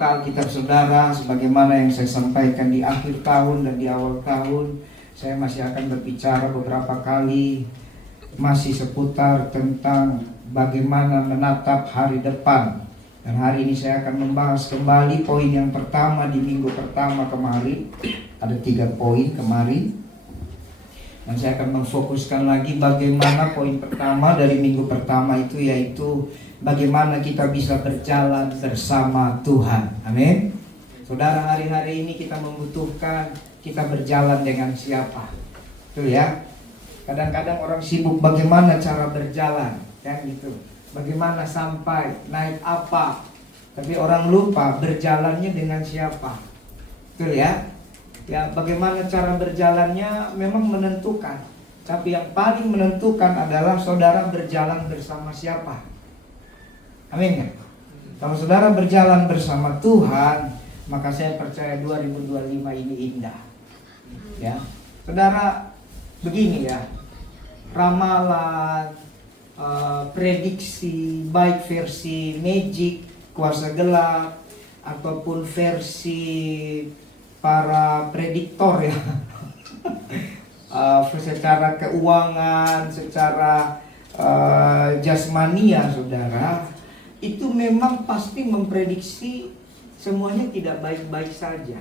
Alkitab saudara, sebagaimana yang saya sampaikan di akhir tahun dan di awal tahun, saya masih akan berbicara beberapa kali masih seputar tentang bagaimana menatap hari depan. Dan hari ini saya akan membahas kembali poin yang pertama di minggu pertama kemarin. Ada 3 poin kemarin. Dan saya akan memfokuskan lagi bagaimana poin pertama dari minggu pertama itu, yaitu bagaimana kita bisa berjalan bersama Tuhan. Amin. Saudara, hari-hari ini kita membutuhkan kita berjalan dengan siapa. Betul ya. Kadang-kadang orang sibuk bagaimana cara berjalan, kan gitu. Bagaimana sampai, naik apa. Tapi orang lupa berjalannya dengan siapa. Betul ya. Ya, bagaimana cara berjalannya memang menentukan. Tapi yang paling menentukan adalah saudara berjalan bersama siapa. Amin ya. Kalau saudara berjalan bersama Tuhan, maka saya percaya 2025 ini indah. Ya, saudara, begini ya, ramalan, prediksi, baik versi magic, kuasa gelap, ataupun versi para prediktor ya, secara keuangan, secara jasmania, saudara, itu memang pasti memprediksi semuanya tidak baik-baik saja.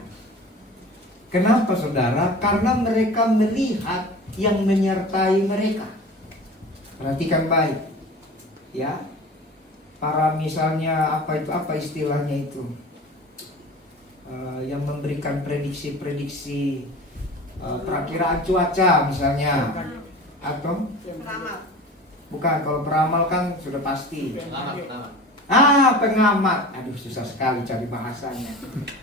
Kenapa saudara? Karena mereka melihat yang menyertai mereka. Perhatikan baik ya. Para misalnya apa istilahnya itu, yang memberikan prediksi-prediksi perakiraan cuaca misalnya, atau peramal. Bukan, kalau peramal kan sudah pasti. Pengamat. Aduh, susah sekali cari bahasanya.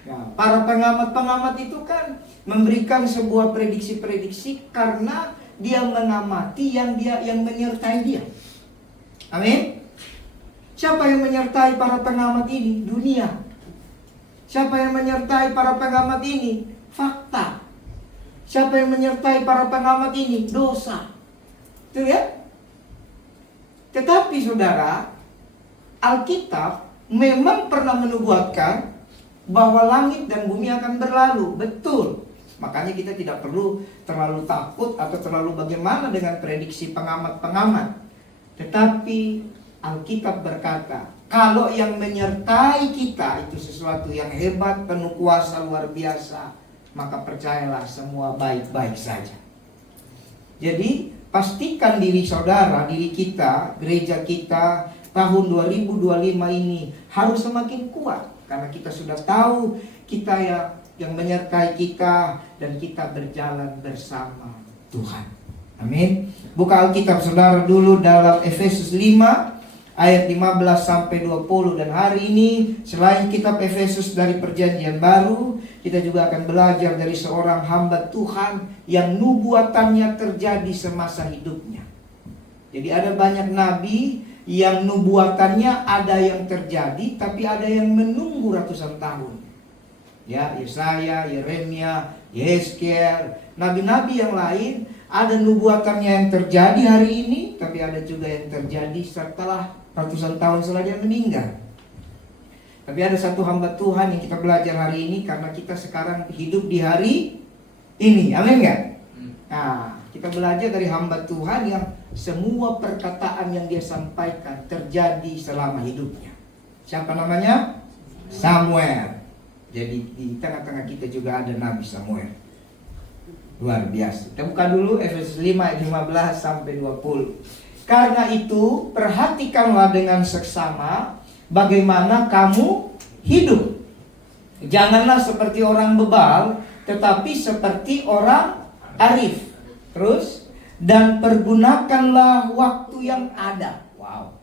Ya, para pengamat itu kan memberikan sebuah prediksi-prediksi karena dia mengamati yang menyertai dia. Amin. Siapa yang menyertai para pengamat ini? Dunia. Siapa yang menyertai para pengamat ini? Fakta. Siapa yang menyertai para pengamat ini? Dosa. Itu ya. Tetapi saudara, Alkitab memang pernah menubuatkan bahwa langit dan bumi akan berlalu. Betul. Makanya kita tidak perlu terlalu takut atau terlalu bagaimana dengan prediksi pengamat-pengamat. Tetapi Alkitab berkata, kalau yang menyertai kita itu sesuatu yang hebat, penuh kuasa luar biasa, maka percayalah semua baik-baik saja. Jadi pastikan diri saudara, diri kita, gereja kita tahun 2025 ini harus semakin kuat. Karena kita sudah tahu kita yang menyertai kita dan kita berjalan bersama Tuhan. Amin. Buka Alkitab saudara dulu dalam Efesus 5 ayat 15 sampai 20. Dan hari ini selain kitab Efesus dari perjanjian baru, kita juga akan belajar dari seorang hamba Tuhan yang nubuatannya terjadi semasa hidupnya. Jadi ada banyak nabi yang nubuatannya ada yang terjadi, tapi ada yang menunggu ratusan tahun. Ya, Yesaya, Yeremia, Yeskel, nabi-nabi yang lain ada nubuatannya yang terjadi hari ini, tapi ada juga yang terjadi setelah ratusan tahun setelah dia meninggal. Tapi ada satu hamba Tuhan yang kita belajar hari ini, karena kita sekarang hidup di hari ini. Amin gak? Nah, kita belajar dari hamba Tuhan yang semua perkataan yang dia sampaikan terjadi selama hidupnya. Siapa namanya? Samuel. Jadi di tengah-tengah kita juga ada Nabi Samuel. Luar biasa. Kita buka dulu Efesus 5 ayat 15 sampai 20. Karena itu perhatikanlah dengan seksama bagaimana kamu hidup. Janganlah seperti orang bebal, tetapi seperti orang arif. Terus, dan pergunakanlah waktu yang ada. Wow.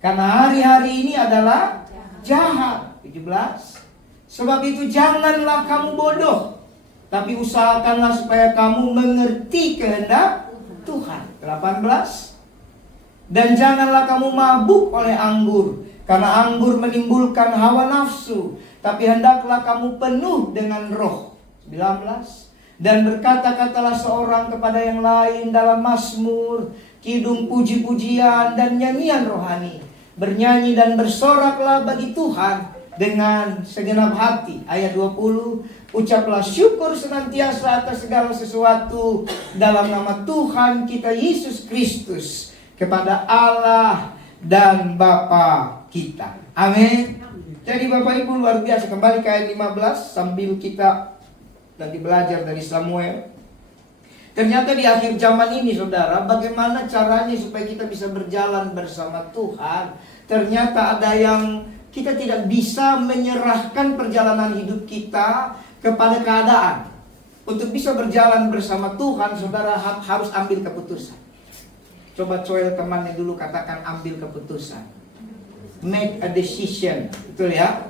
Karena hari-hari ini adalah jahat. 17. Sebab itu janganlah kamu bodoh, tapi usahakanlah supaya kamu mengerti kehendak Tuhan. 18. Dan janganlah kamu mabuk oleh anggur, karena anggur menimbulkan hawa nafsu, tapi hendaklah kamu penuh dengan roh. 19. Dan berkata-katalah seorang kepada yang lain dalam mazmur, kidung puji-pujian dan nyanyian rohani. Bernyanyi dan bersoraklah bagi Tuhan dengan segenap hati. Ayat 20, ucaplah syukur senantiasa atas segala sesuatu dalam nama Tuhan kita Yesus Kristus kepada Allah dan Bapa kita. Amin. Jadi Bapak Ibu luar biasa. Kembali ke ayat 15 sambil kita nanti belajar dari Samuel. Ternyata di akhir zaman ini saudara, bagaimana caranya supaya kita bisa berjalan bersama Tuhan. Ternyata ada yang kita tidak bisa menyerahkan perjalanan hidup kita kepada keadaan. Untuk bisa berjalan bersama Tuhan, saudara harus ambil keputusan. Coba coel temannya dulu, katakan ambil keputusan. Make a decision, betul ya?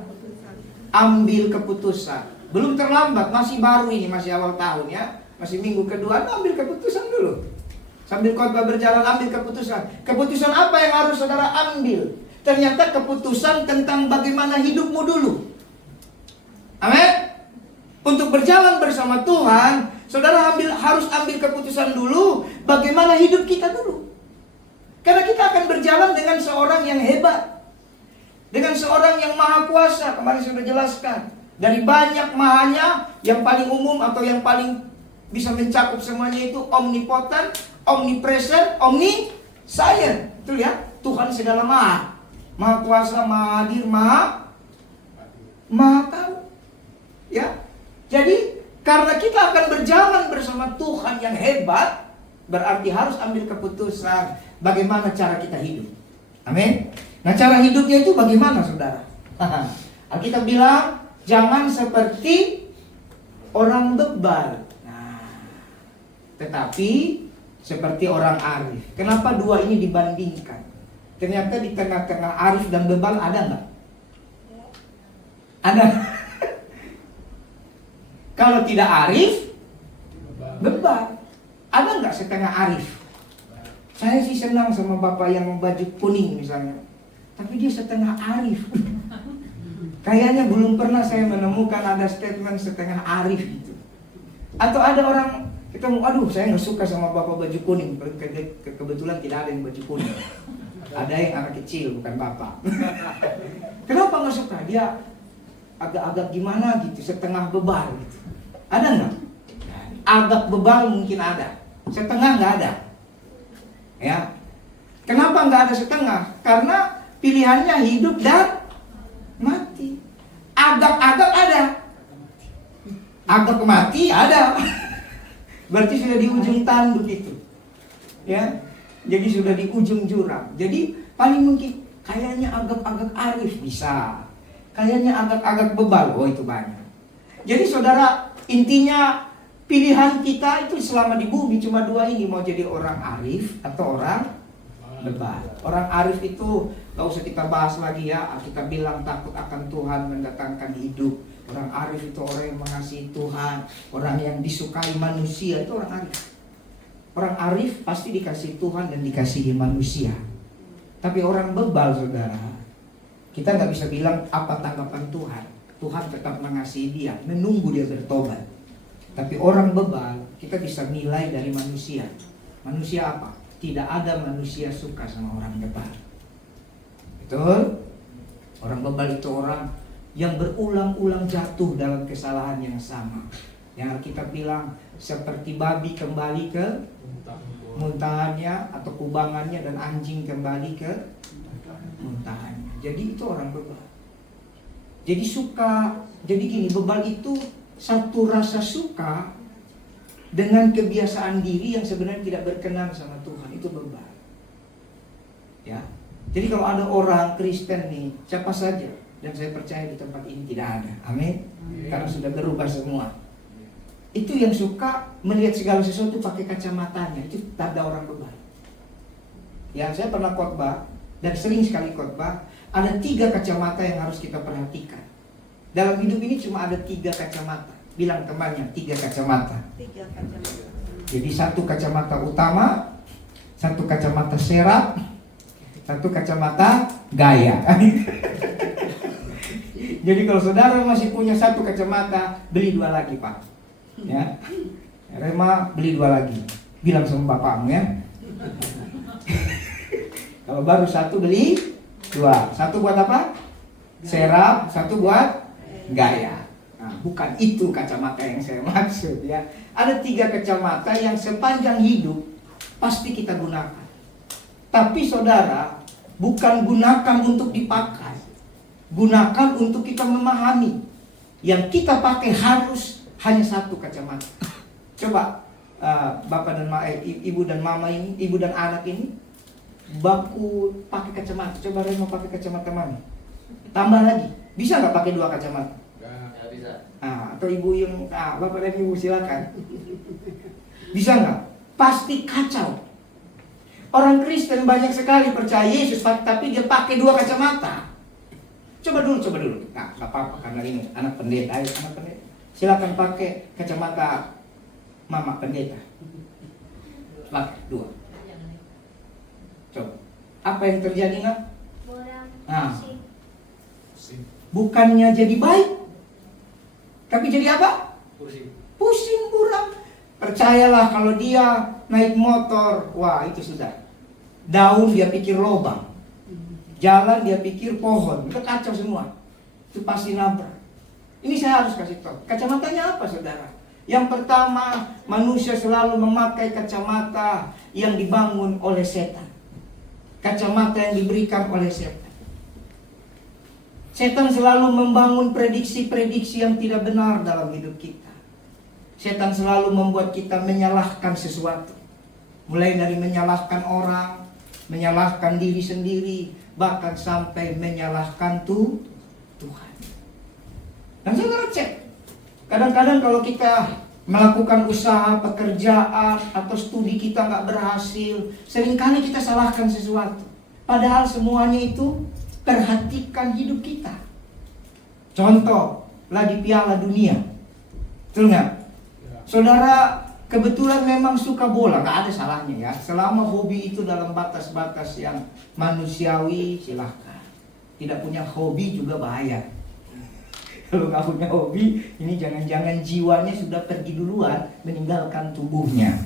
Ambil keputusan. Belum terlambat, masih baru ini, masih awal tahun ya. Masih minggu kedua, ambil keputusan dulu. Sambil khotbah berjalan, ambil keputusan. Keputusan apa yang harus saudara ambil? Ternyata keputusan tentang bagaimana hidupmu dulu. Amin. Untuk berjalan bersama Tuhan, saudara harus ambil keputusan dulu bagaimana hidup kita dulu. Karena kita akan berjalan dengan seorang yang hebat, dengan seorang yang maha kuasa. Kemarin sudah jelaskan. Dari banyak mahanya, yang paling umum atau yang paling bisa mencakup semuanya itu omnipotent, omnipresent, omniscient. Betul ya? Tuhan segala maha. Maha kuasa, maha hadir, maha tahu. Ya. Jadi karena kita akan berjalan bersama Tuhan yang hebat, berarti harus ambil keputusan bagaimana cara kita hidup. Amin. Nah, cara hidupnya itu bagaimana, saudara? Alkitab bilang jangan seperti orang bebal. Tetapi seperti orang arif. Kenapa dua ini dibandingkan? Ternyata di tengah-tengah arif dan bebal ada nggak? Ada. Kalau tidak arif, bebal. Ada nggak setengah arif? Saya sih senang sama bapak yang baju kuning misalnya. Tapi dia setengah arif. Kayaknya belum pernah saya menemukan ada statement setengah arif itu. Atau ada orang ketemu, aduh saya nggak suka sama bapak baju kuning. Kebetulan tidak ada yang baju kuning. Ada yang anak kecil, bukan bapak. Kenapa nggak suka? Dia agak-agak gimana gitu, setengah bebal gitu. Ada nggak? Agak bebal mungkin ada, setengah nggak ada. Ya, kenapa nggak ada setengah? Karena pilihannya hidup dan mati. Agak-agak ada, agak mati ada. Berarti sudah di ujung tanduk itu, ya. Jadi sudah di ujung jurang. Jadi paling mungkin kayaknya agak-agak arif bisa, kayaknya agak-agak bebal. Oh itu banyak. Jadi saudara, intinya pilihan kita itu selama di bumi cuma dua ini, mau jadi orang arif atau orang bebal. Orang arif itu gak usah kita bahas lagi ya. Kita bilang takut akan Tuhan mendatangkan hidup. Orang arif itu orang yang mengasihi Tuhan, orang yang disukai manusia, itu orang arif. Orang arif pasti dikasihi Tuhan dan dikasihi manusia. Tapi orang bebal saudara, kita gak bisa bilang apa tanggapan Tuhan. Tuhan tetap mengasihi dia, menunggu dia bertobat. Tapi orang bebal, kita bisa nilai dari manusia. Manusia apa? Tidak ada manusia suka sama orang bebal. Betul? Orang bebal itu orang yang berulang-ulang jatuh dalam kesalahan yang sama. Yang kita bilang seperti babi kembali ke muntahannya, atau kubangannya, dan anjing kembali ke muntahannya. Jadi itu orang bebal. Jadi suka, jadi gini, bebal itu satu rasa suka dengan kebiasaan diri yang sebenarnya tidak berkenan sama Tuhan. Itu bebal. Ya. Jadi kalau ada orang Kristen nih, siapa saja, dan saya percaya di tempat ini tidak ada. Amin. Karena sudah berubah semua. Itu yang suka melihat segala sesuatu pakai kacamatanya. Itu tanda orang bebal. Ya, saya pernah khotbah dan sering sekali khotbah. Ada 3 kacamata yang harus kita perhatikan. Dalam hidup ini cuma ada 3 kacamata. Bilang temannya, 3 kacamata. 3 kacamata. Jadi 1 kacamata utama, 1 kacamata serap, 1 kacamata gaya. Jadi kalau saudara masih punya 1 kacamata, beli 2 lagi Pak. Ya, Rema beli 2 lagi. Bilang sama bapakmu ya. Kalau baru 1 beli 2. 1 buat apa? serap, satu buat gaya. Nah, bukan itu kacamata yang saya maksud ya. Ada 3 kacamata yang sepanjang hidup pasti kita gunakan. Tapi saudara, bukan gunakan untuk dipakai, gunakan untuk kita memahami. Yang kita pakai harus hanya 1 kacamata. Coba bapak dan ibu dan mama ini, ibu dan anak ini baku pakai kacamata. Coba Reno pakai kacamata mana? Tambah lagi, bisa nggak pakai 2 kacamata? Nggak bisa. Atau ibu yang, bapak dan ibu silakan. Bisa nggak? Pasti kacau. Orang Kristen banyak sekali percaya Yesus, tapi dia pakai 2 kacamata. Coba dulu. Nah, nggak apa-apa karena ini anak pendeta. Ayo, anak pendeta, silakan pakai kacamata mama pendeta. Pakai 2. Coba. Apa yang terjadi nak? Bukannya jadi baik, tapi jadi apa? Pusing buram. Percayalah kalau dia naik motor, wah itu sudah. Daun dia pikir lubang, jalan dia pikir pohon, itu kacau semua. Itu pasti nabrak. Ini saya harus kasih tahu. Kacamatanya apa saudara? Yang pertama, manusia selalu memakai kacamata yang dibangun oleh setan. Kacamata yang diberikan oleh setan. Setan selalu membangun prediksi-prediksi yang tidak benar dalam hidup kita. Setan selalu membuat kita menyalahkan sesuatu. Mulai dari menyalahkan orang, menyalahkan diri sendiri, bahkan sampai menyalahkan Tuhan. Dan saudara cek, kadang-kadang kalau kita melakukan usaha, pekerjaan, atau studi kita nggak berhasil, seringkali kita salahkan sesuatu. Padahal semuanya itu perhatikan hidup kita. Contoh, lagi Piala Dunia. Betul nggak? Saudara kebetulan memang suka bola, nggak ada salahnya ya. Selama hobi itu dalam batas-batas yang manusiawi, silahkan. Tidak punya hobi juga bahaya. Kalau nggak punya hobi, ini jangan-jangan jiwanya sudah pergi duluan, meninggalkan tubuhnya.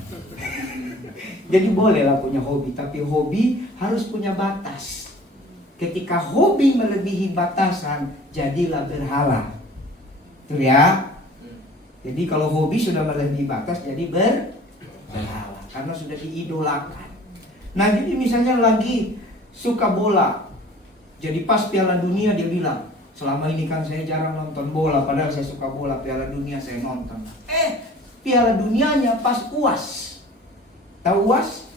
Jadi bolehlah punya hobi, tapi hobi harus punya batas. Ketika hobi melebihi batasan, jadilah berhala. Betul ya? Jadi kalau hobi sudah melebihi batas, jadi berhala. Karena sudah diidolakan. Nah jadi misalnya lagi suka bola. Jadi pas Piala Dunia dia bilang, selama ini kan saya jarang nonton bola, padahal saya suka bola. Piala Dunia saya nonton. Piala Dunianya pas UAS. Tahu UAS?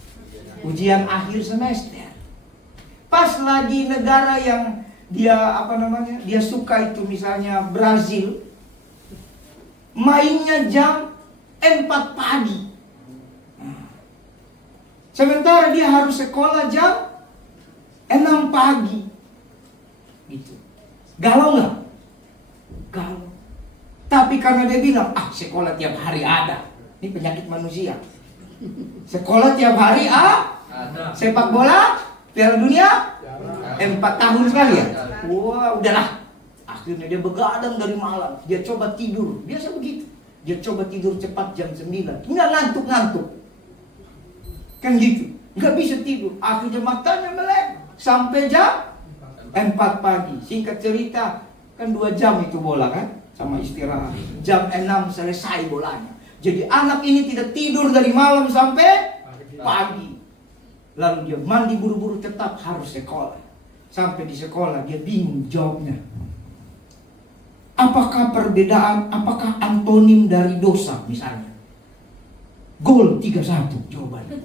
Ujian akhir semester. Pas lagi negara yang dia dia suka itu, misalnya Brazil, mainnya jam 4 pagi. Sementara dia harus sekolah jam 6 pagi. Gitu. Galau nggak? Galau. Tapi karena dia bilang, sekolah tiap hari ada. Ini penyakit manusia. Sekolah tiap hari ada. Sepak bola, Piala Dunia 4 tahun sekali ya. Wah, udahlah. Akhirnya dia begadang dari malam. Dia coba tidur. Biasa begitu. Dia coba tidur cepat jam 9. Nggak ngantuk-ngantuk. Kan gitu. Nggak bisa tidur. Akhirnya matanya melek. Sampai jam 4 pagi. Singkat cerita, kan 2 jam itu bola kan. Sama istirahat. Jam 6 selesai bolanya. Jadi anak ini tidak tidur dari malam sampai pagi. Lalu dia mandi buru-buru, tetap harus sekolah. Sampai di sekolah dia bingung jawabnya. Apakah perbedaan, apakah antonim dari dosa misalnya? Gol 3-1 jawabannya.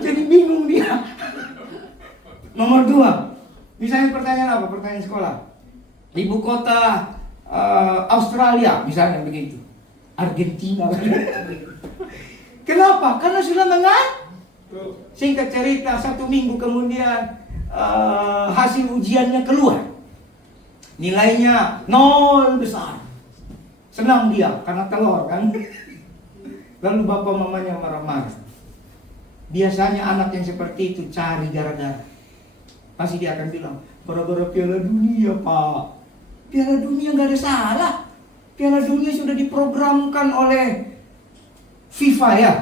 jadi bingung dia. Nomor 2, misalnya pertanyaan apa? Pertanyaan sekolah. Ibu kota Australia misalnya begitu. Argentina. Kenapa? Karena sudah mengantuk. Singkat cerita, 1 minggu kemudian hasil ujiannya keluar. Nilainya 0 besar. Senang dia karena telur kan. Lalu bapak mamanya marah-marah. Biasanya anak yang seperti itu cari gara-gara. Pasti dia akan bilang, gara-gara Piala Dunia pak. Piala Dunia gak ada salah. Piala Dunia sudah diprogramkan oleh FIFA ya.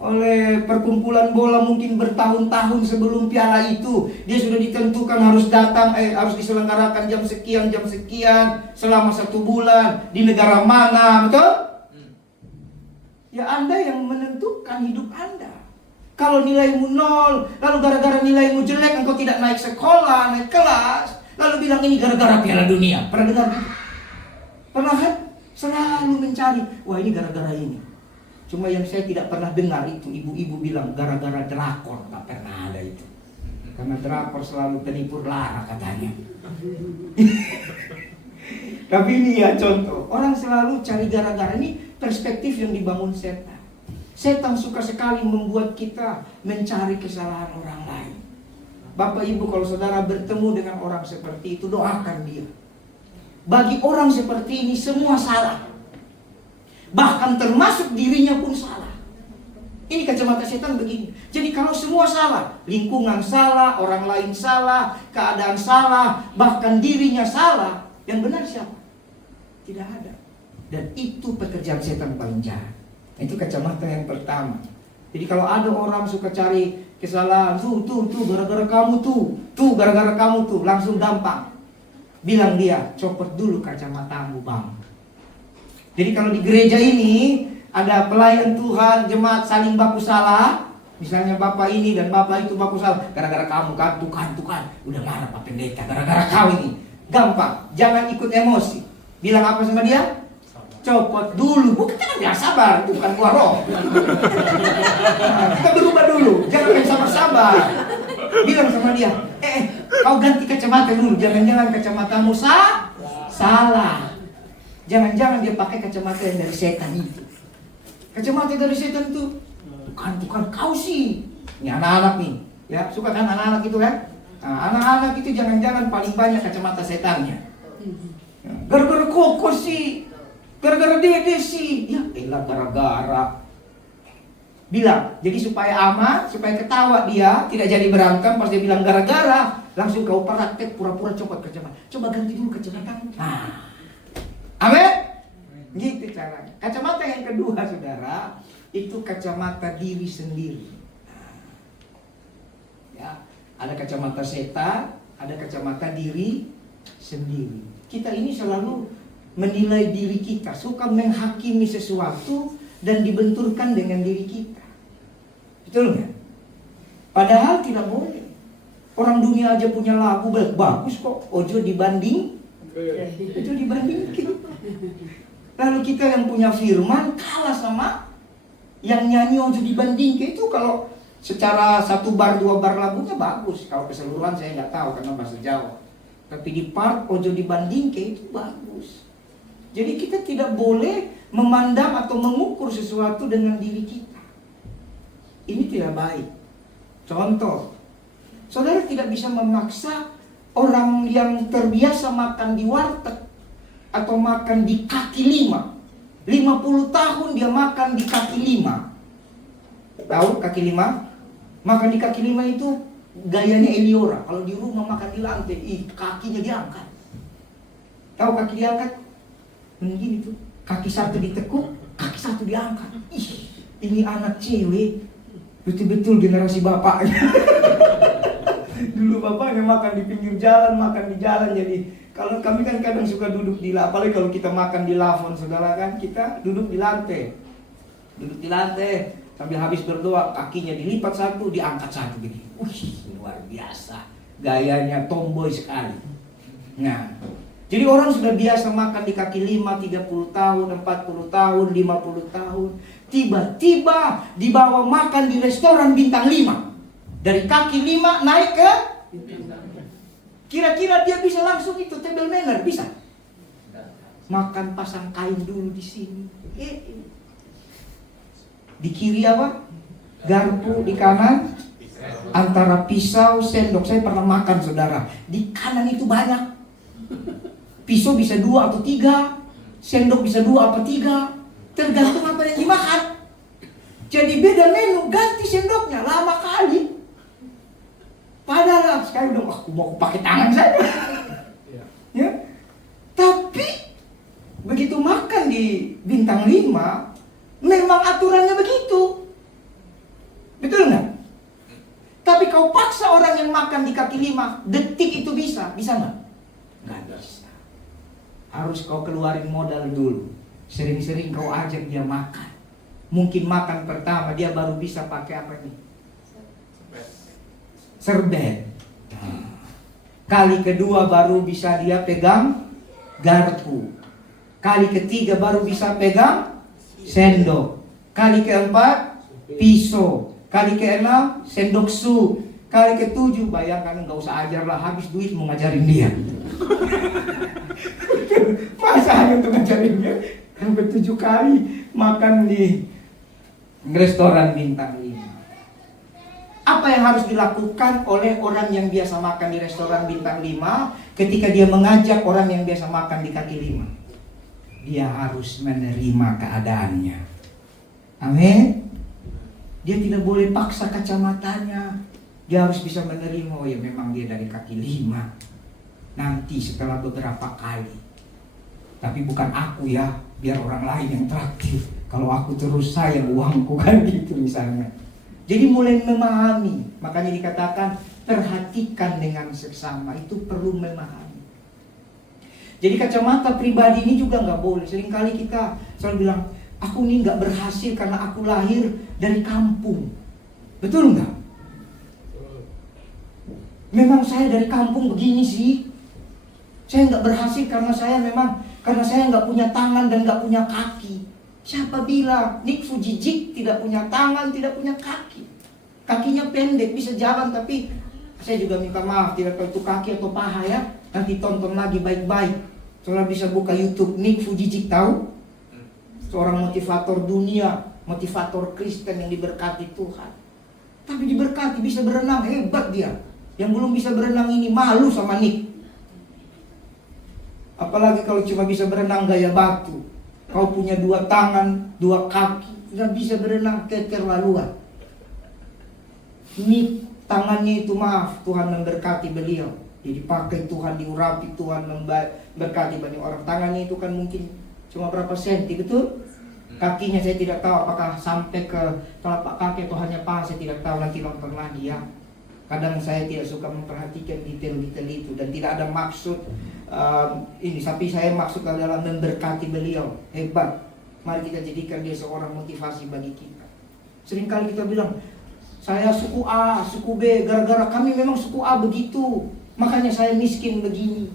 oleh perkumpulan bola mungkin bertahun-tahun sebelum piala itu. Dia sudah ditentukan harus datang, harus diselenggarakan jam sekian selama 1 bulan di negara mana, betul? Ya Anda yang menentukan hidup Anda. Kalau nilaimu 0, lalu gara-gara nilaimu jelek engkau tidak naik sekolah, naik kelas, lalu bilang ini gara-gara piala dunia. Pernah dengar gitu? Pernah kan? Selalu mencari, wah ini gara-gara ini. Cuma yang saya tidak pernah dengar itu ibu-ibu bilang gara-gara drakor. Gak pernah ada itu. Karena drakor selalu penipur lara katanya. Tapi ini ya contoh. Orang selalu cari gara-gara. Ini perspektif yang dibangun setan. Setan suka sekali membuat kita mencari kesalahan orang lain. Bapak Ibu, kalau saudara bertemu dengan orang seperti itu, doakan dia. Bagi orang seperti ini semua salah. Bahkan termasuk dirinya pun salah. Ini kacamata setan begini. Jadi kalau semua salah, lingkungan salah, orang lain salah, keadaan salah, bahkan dirinya salah, yang benar siapa? Tidak ada. Dan itu pekerjaan setan paling jahat. Itu kacamata yang pertama. Jadi kalau ada orang suka cari kesalahan, tuh gara-gara kamu tuh gara-gara kamu tuh, langsung gampang bilang dia, copot dulu kacamatamu bang. Jadi kalau di gereja ini ada pelayan Tuhan, jemaat saling baku salah. Misalnya bapak ini dan bapak itu baku salah, gara-gara kamu kan, tuh kan, udah marah Pak Pendeta, gara-gara kau ini. Gampang, jangan ikut emosi. Bilang apa sama dia? Copot dulu. Bukan jangan sabar, itu bukan buah roh. Kita berubah dulu, jangan main sabar-sabar. Bilang sama dia, kau ganti kacamata dulu, jangan-jangan kacamatamu salah. Jangan-jangan dia pakai kacamata yang dari setan itu. Kacamata dari setan itu, bukan kau sih. Ini anak-anak nih, ya suka kan anak-anak itu kan? Nah, anak-anak itu jangan-jangan paling banyak kacamata setannya. Ya, gara-gara koko sih, gara-gara dede sih, ya elah gara-gara. Bilang, jadi supaya aman, supaya ketawa dia, tidak jadi berantem, pas dia bilang gara-gara, langsung kau praktek pura-pura copot kacamata. Coba ganti dulu kacamatamu. Nah. Amin? Gitu caranya. Kacamata yang kedua saudara, itu kacamata diri sendiri. Ya, ada kacamata setan, ada kacamata diri sendiri. Kita ini selalu menilai diri kita, suka menghakimi sesuatu dan dibenturkan dengan diri kita. Betul nggak? Padahal tidak boleh. Orang dunia aja punya lagu bagus kok, ojo dibanding. Itu dibandingkan. Lalu kita yang punya firman kalah sama yang nyanyi ojo dibandingkan. Itu kalau secara 1 bar 2 bar lagunya bagus. Kalau keseluruhan saya nggak tahu karena bahasa Jawa. Tapi di part ojo dibandingkan itu bagus. Jadi kita tidak boleh memandang atau mengukur sesuatu dengan diri kita. Ini tidak baik. Contoh, saudara tidak bisa memaksa orang yang terbiasa makan di warteg atau makan di kaki 5. 50 tahun dia makan di kaki 5. Tahu kaki 5? Makan di kaki 5 itu gayanya Eliora. Kalau di rumah makan di lantai, kakinya diangkat. Tahu kaki diangkat? Begini tuh. Kaki satu ditekuk, kaki satu diangkat. Ini anak cewek. Betul-betul generasi bapaknya. Dulu bapaknya makan di pinggir jalan, makan di jalan. Jadi kalau kami kan kadang suka duduk di lantai, apalagi kalau kita makan di lavon, saudara kan, kita duduk di lantai. Duduk di lantai, sambil habis berdoa, kakinya dilipat satu, diangkat satu begini. Luar biasa. Gayanya tomboy sekali. Nah, jadi orang sudah biasa makan di kaki 5, 30 tahun, 40 tahun, 50 tahun. Tiba-tiba dibawa makan di restoran bintang 5. Dari kaki 5 naik ke kira-kira dia bisa langsung itu table manner, bisa? Makan pasang kain dulu di sini. Di kiri apa? Garpu, di kanan antara pisau, sendok. Saya pernah makan saudara. Di kanan itu banyak. Pisau bisa 2 atau 3, sendok bisa 2 atau 3. Tergantung apa yang dimakan. Jadi beda menu, ganti sendoknya lama kali. Padahal sekali dong, aku mau pakai tangan saja. Ya. Tapi begitu makan di bintang 5, memang aturannya begitu. orang yang makan di kaki lima, detik itu bisa nggak? Nggak bisa. Harus kau keluarin modal dulu. Sering-sering kau ajak dia makan. Mungkin makan pertama dia baru bisa pakai apa nih? Serbet. Kali kedua baru bisa dia pegang garpu. Kali ketiga baru bisa pegang sendok. Kali keempat pisau. Kali keenam sendok sup. Kali ketujuh, bayangkan, nggak usah ajar lah, habis duit mau ngajarin dia. Masa hanya untuk ngajarin dia? Sampai 7 kali makan di restoran bintang 5. Apa yang harus dilakukan oleh orang yang biasa makan di restoran bintang 5 ketika dia mengajak orang yang biasa makan di kaki 5? Dia harus menerima keadaannya. Amin. Dia tidak boleh paksa kacamatanya. Dia harus bisa menerima, oh ya memang dia dari kaki 5. Nanti setelah beberapa kali. Tapi bukan aku ya, biar orang lain yang traktir. Kalau aku terus sayang uangku kan gitu misalnya. Jadi mulai memahami. Makanya dikatakan perhatikan dengan seksama. Itu perlu memahami. Jadi kacamata pribadi ini juga nggak boleh. Seringkali kita selalu bilang, aku ini nggak berhasil karena aku lahir dari kampung. Betul nggak? Memang saya dari kampung begini sih. Saya nggak berhasil karena saya nggak punya tangan dan nggak punya kaki. Siapa bilang Nick Fujijik tidak punya tangan, tidak punya kaki? Kakinya pendek, bisa jalan, tapi saya juga minta maaf, tidak tahu itu kaki atau paha ya. Nanti tonton lagi baik-baik. Soalnya bisa buka YouTube Nick Fujijik, tahu? Seorang motivator dunia, motivator Kristen yang diberkati Tuhan. Tapi diberkati, bisa berenang, hebat dia. Yang belum bisa berenang ini malu sama Nick. Apalagi kalau cuma bisa berenang gaya batu. Kau punya 2 tangan, 2 kaki, nggak bisa berenang, keterlaluan. Nick tangannya itu, maaf, Tuhan memberkati beliau. Jadi pakai Tuhan, diurapi Tuhan, memberkati banyak orang. Tangannya itu kan mungkin cuma berapa senti, betul? Kakinya saya tidak tahu apakah sampai ke telapak kaki atau hanya paha, saya tidak tahu, nanti nonton lagi ya. Kadang saya tidak suka memperhatikan detail-detail itu dan tidak ada maksud ini, tapi saya maksud adalah memberkati beliau. Hebat. Mari kita jadikan dia seorang motivasi bagi kita. Seringkali kita bilang, saya suku A, suku B, gara-gara kami memang suku A begitu, makanya saya miskin begini.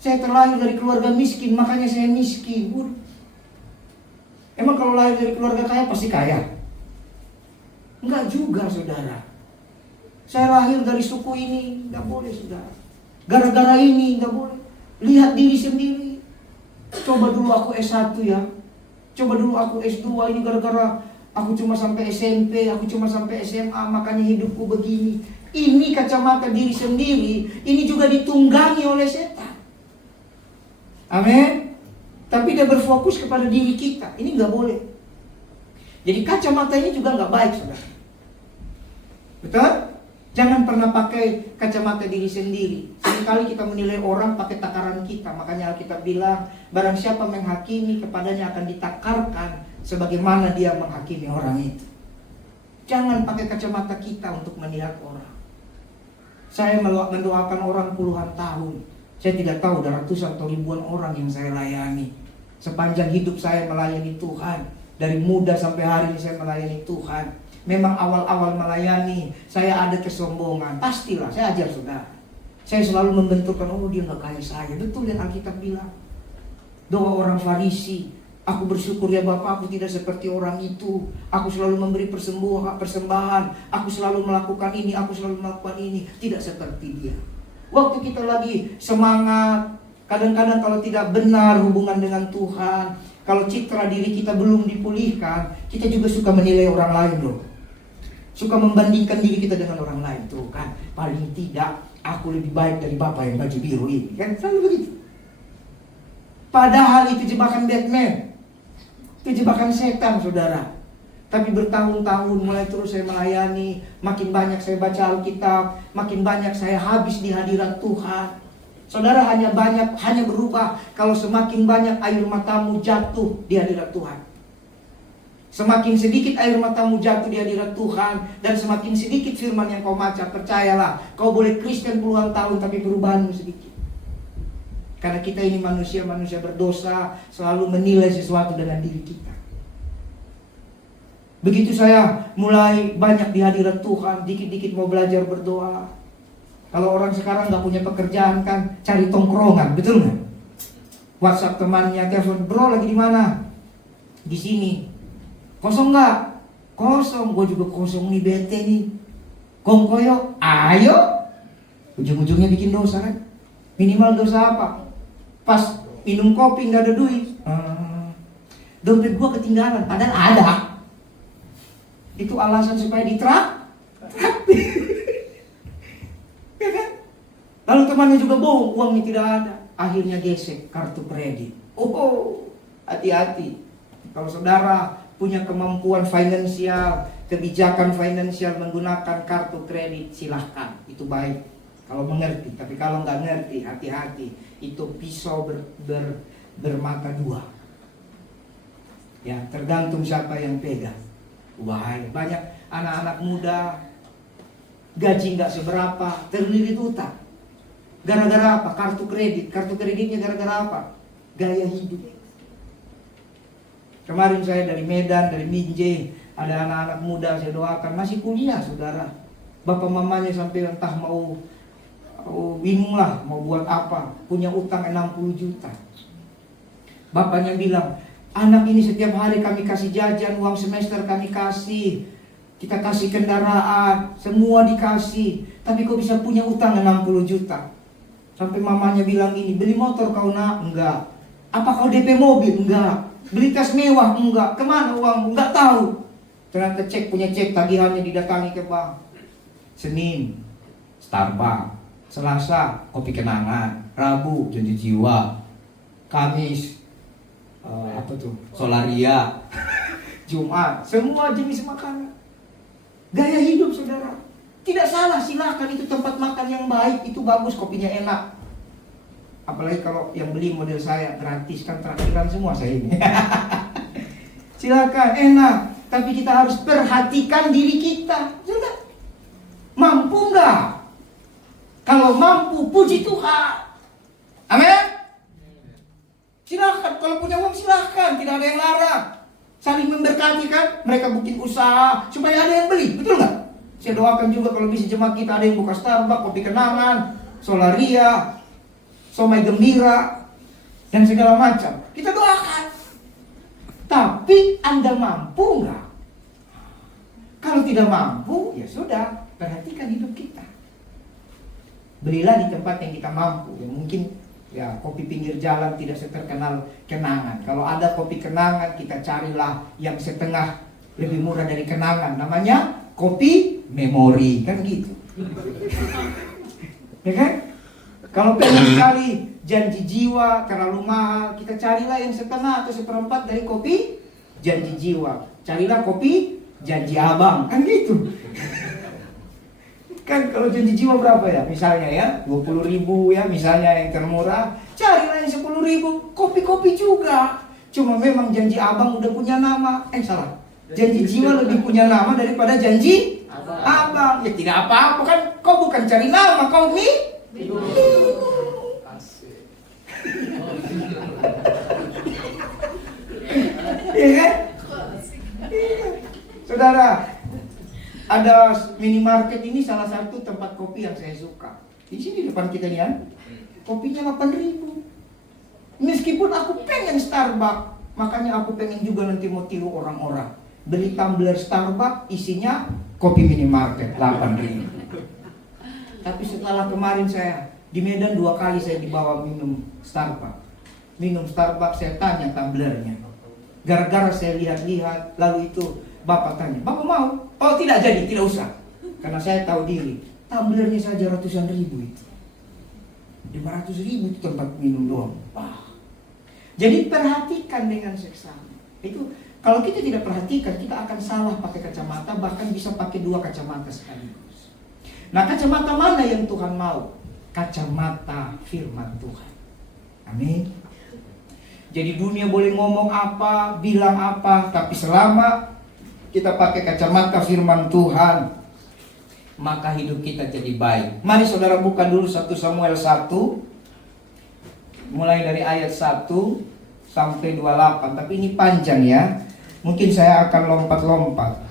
Saya terlahir dari keluarga miskin, makanya saya miskin. Emang kalau lahir dari keluarga kaya pasti kaya? Enggak juga, saudara. Saya lahir dari suku ini, nggak boleh, saudara. Gara-gara ini nggak boleh. Lihat diri sendiri. Coba dulu aku S1 ya. Coba dulu aku S2, ini gara-gara aku cuma sampai SMP, aku cuma sampai SMA, makanya hidupku begini. Ini kacamata diri sendiri, ini juga ditunggangi oleh setan. Amin. Tapi dia berfokus kepada diri kita. Ini nggak boleh. Jadi kacamata ini juga nggak baik, saudara. Betul? Jangan pernah pakai kacamata diri sendiri. Seringkali kita menilai orang pakai takaran kita. Makanya Alkitab bilang, barang siapa menghakimi, kepadanya akan ditakarkan sebagaimana dia menghakimi orang itu. Jangan pakai kacamata kita untuk melihat orang. Saya mendoakan orang puluhan tahun. Saya tidak tahu ada ratusan atau ribuan orang yang saya layani. Sepanjang hidup saya melayani Tuhan. Dari muda sampai hari ini saya melayani Tuhan. Memang awal-awal melayani saya ada kesombongan, pastilah. Saya ajar saudara. Saya selalu membenturkan, oh dia nggak kayak saya. Betul yang Alkitab bilang. Doa orang Farisi, aku bersyukur ya Bapak, aku tidak seperti orang itu. Aku selalu memberi persembahan. Aku selalu melakukan ini, aku selalu melakukan ini. Tidak seperti dia. Waktu kita lagi semangat, kadang-kadang kalau tidak benar hubungan dengan Tuhan, kalau citra diri kita belum dipulihkan, kita juga suka menilai orang lain loh. Suka membandingkan diri kita dengan orang lain. Tuh kan, paling tidak aku lebih baik dari bapak yang baju biru ini. Kan selalu begitu. Padahal itu jebakan Batman. Itu jebakan setan, saudara. Tapi bertahun-tahun mulai terus saya melayani, makin banyak saya baca Alkitab, makin banyak saya habis di hadirat Tuhan. Saudara, hanya berubah kalau semakin banyak air matamu jatuh di hadirat Tuhan. Semakin sedikit air matamu jatuh di hadirat Tuhan, dan semakin sedikit firman yang kau baca, percayalah, kau boleh Kristen puluhan tahun tapi perubahanmu sedikit. Karena kita ini manusia berdosa, selalu menilai sesuatu dengan diri kita. Begitu saya mulai banyak di hadirat Tuhan, dikit-dikit mau belajar berdoa. Kalau orang sekarang gak punya pekerjaan kan, cari tongkrongan, betul nggak? WhatsApp temannya, telepon, bro lagi di mana? Di sini. Kosong nggak? Kosong, gue juga kosong nih, bete nih. Kongkoyo, ayo. Ujung-ujungnya bikin dosa kan? Minimal dosa apa? Pas minum kopi nggak ada duit, dompet gue ketinggalan, padahal ada. Itu alasan supaya ditraktir. Ya kan? Lalu temannya juga bohong, uangnya tidak ada. Akhirnya gesek kartu kredit. Oh, hati-hati. Kalau saudara punya kemampuan finansial, kebijakan finansial menggunakan kartu kredit, silahkan, itu baik kalau mengerti. Tapi kalau nggak ngerti, hati-hati, itu pisau bermata dua. Ya, tergantung siapa yang pegang. Bahaya. Banyak anak-anak muda gaji nggak seberapa, terlilit utang. Gara-gara apa? Kartu kredit. Kartu kreditnya gara-gara apa? Gaya hidup. Kemarin saya dari Medan, dari Minje, ada anak-anak muda saya doakan, masih kuliah saudara. Bapak mamanya sampai entah mau bingung lah, mau buat apa. Punya utang 60 juta. Bapaknya bilang, anak ini setiap hari kami kasih jajan, uang semester kami kasih. Kita kasih kendaraan, semua dikasih. Tapi kok bisa punya utang 60 juta? Sampai mamanya bilang ini, beli motor kau nak? Enggak. Apa kau DP mobil? Enggak. Beli tas mewah? Enggak. Kemana uang? Enggak tahu. Ternyata punya cek tagihannya didatangi ke bank. Senin, Starbucks. Selasa, kopi kenangan. Rabu, janji jiwa. Kamis, Solaria. Jumat, semua jenis makanan. Gaya hidup saudara. Tidak salah, silakan, itu tempat makan yang baik, itu bagus, kopinya enak. Apalagi kalau yang beli model saya gratis, kan traktiran semua saya ini. Silakan, enak. Tapi kita harus perhatikan diri kita. Sudah. Mampu nggak? Kalau mampu, puji Tuhan. Amin. Silakan, kalau punya uang silakan, tidak ada yang larang. Saling memberkati kan? Mereka bikin usaha supaya ada yang beli, betul nggak? Saya doakan juga kalau bisa jemaat kita ada yang buka Starbucks, kopi kenangan, Solaria, somai gembira, dan segala macam. Kita doakan. Tapi Anda mampu nggak? Kalau tidak mampu, ya sudah, perhatikan hidup kita. Belilah di tempat yang kita mampu. Ya mungkin ya kopi pinggir jalan tidak seterkenal kenangan. Kalau ada kopi kenangan, kita carilah yang setengah lebih murah dari kenangan. Namanya kopi memori, kan gitu. Ya kan? Kalau pengen sekali janji jiwa terlalu mahal, kita carilah yang setengah atau seperempat dari kopi janji jiwa. Carilah kopi janji abang, kan gitu. Kan kalau janji jiwa berapa ya? Misalnya ya 20.000 ya, misalnya yang termurah. Carilah yang 10.000. Kopi-kopi juga. Cuma memang janji abang udah punya nama. Salah. Janji jiwa lebih punya nama daripada janji abang. Ya tidak apa-apa kan. Kau bukan cari nama, kau iya kan? Saudara, ada minimarket ini salah satu tempat kopi yang saya suka. Di sini depan kita nih kan, kopinya 8.000. Meskipun aku pengen Starbucks, makanya aku pengen juga nanti mau tiru orang-orang. Beli tumbler Starbucks, isinya kopi minimarket 8.000. Tapi setelah kemarin saya di Medan 2 kali saya dibawa minum Starbucks. Minum Starbucks, saya tanya tumblernya. Gara-gara saya lihat-lihat, lalu itu Bapak tanya, Bapak mau? Oh tidak jadi, tidak usah. Karena saya tahu diri, tumblernya saja ratusan ribu itu. 500.000 itu tempat minum doang. Wah. Jadi perhatikan dengan seksama. Itu kalau kita tidak perhatikan, kita akan salah pakai kacamata, bahkan bisa pakai 2 kacamata sekaligus. Nah, kacamata mana yang Tuhan mau? Kacamata firman Tuhan. Amin. Jadi dunia boleh ngomong apa, bilang apa, tapi selama kita pakai kacamata firman Tuhan, maka hidup kita jadi baik. Mari saudara buka dulu 1 Samuel 1, mulai dari ayat 1 sampai 28. Tapi ini panjang ya, mungkin saya akan lompat-lompat.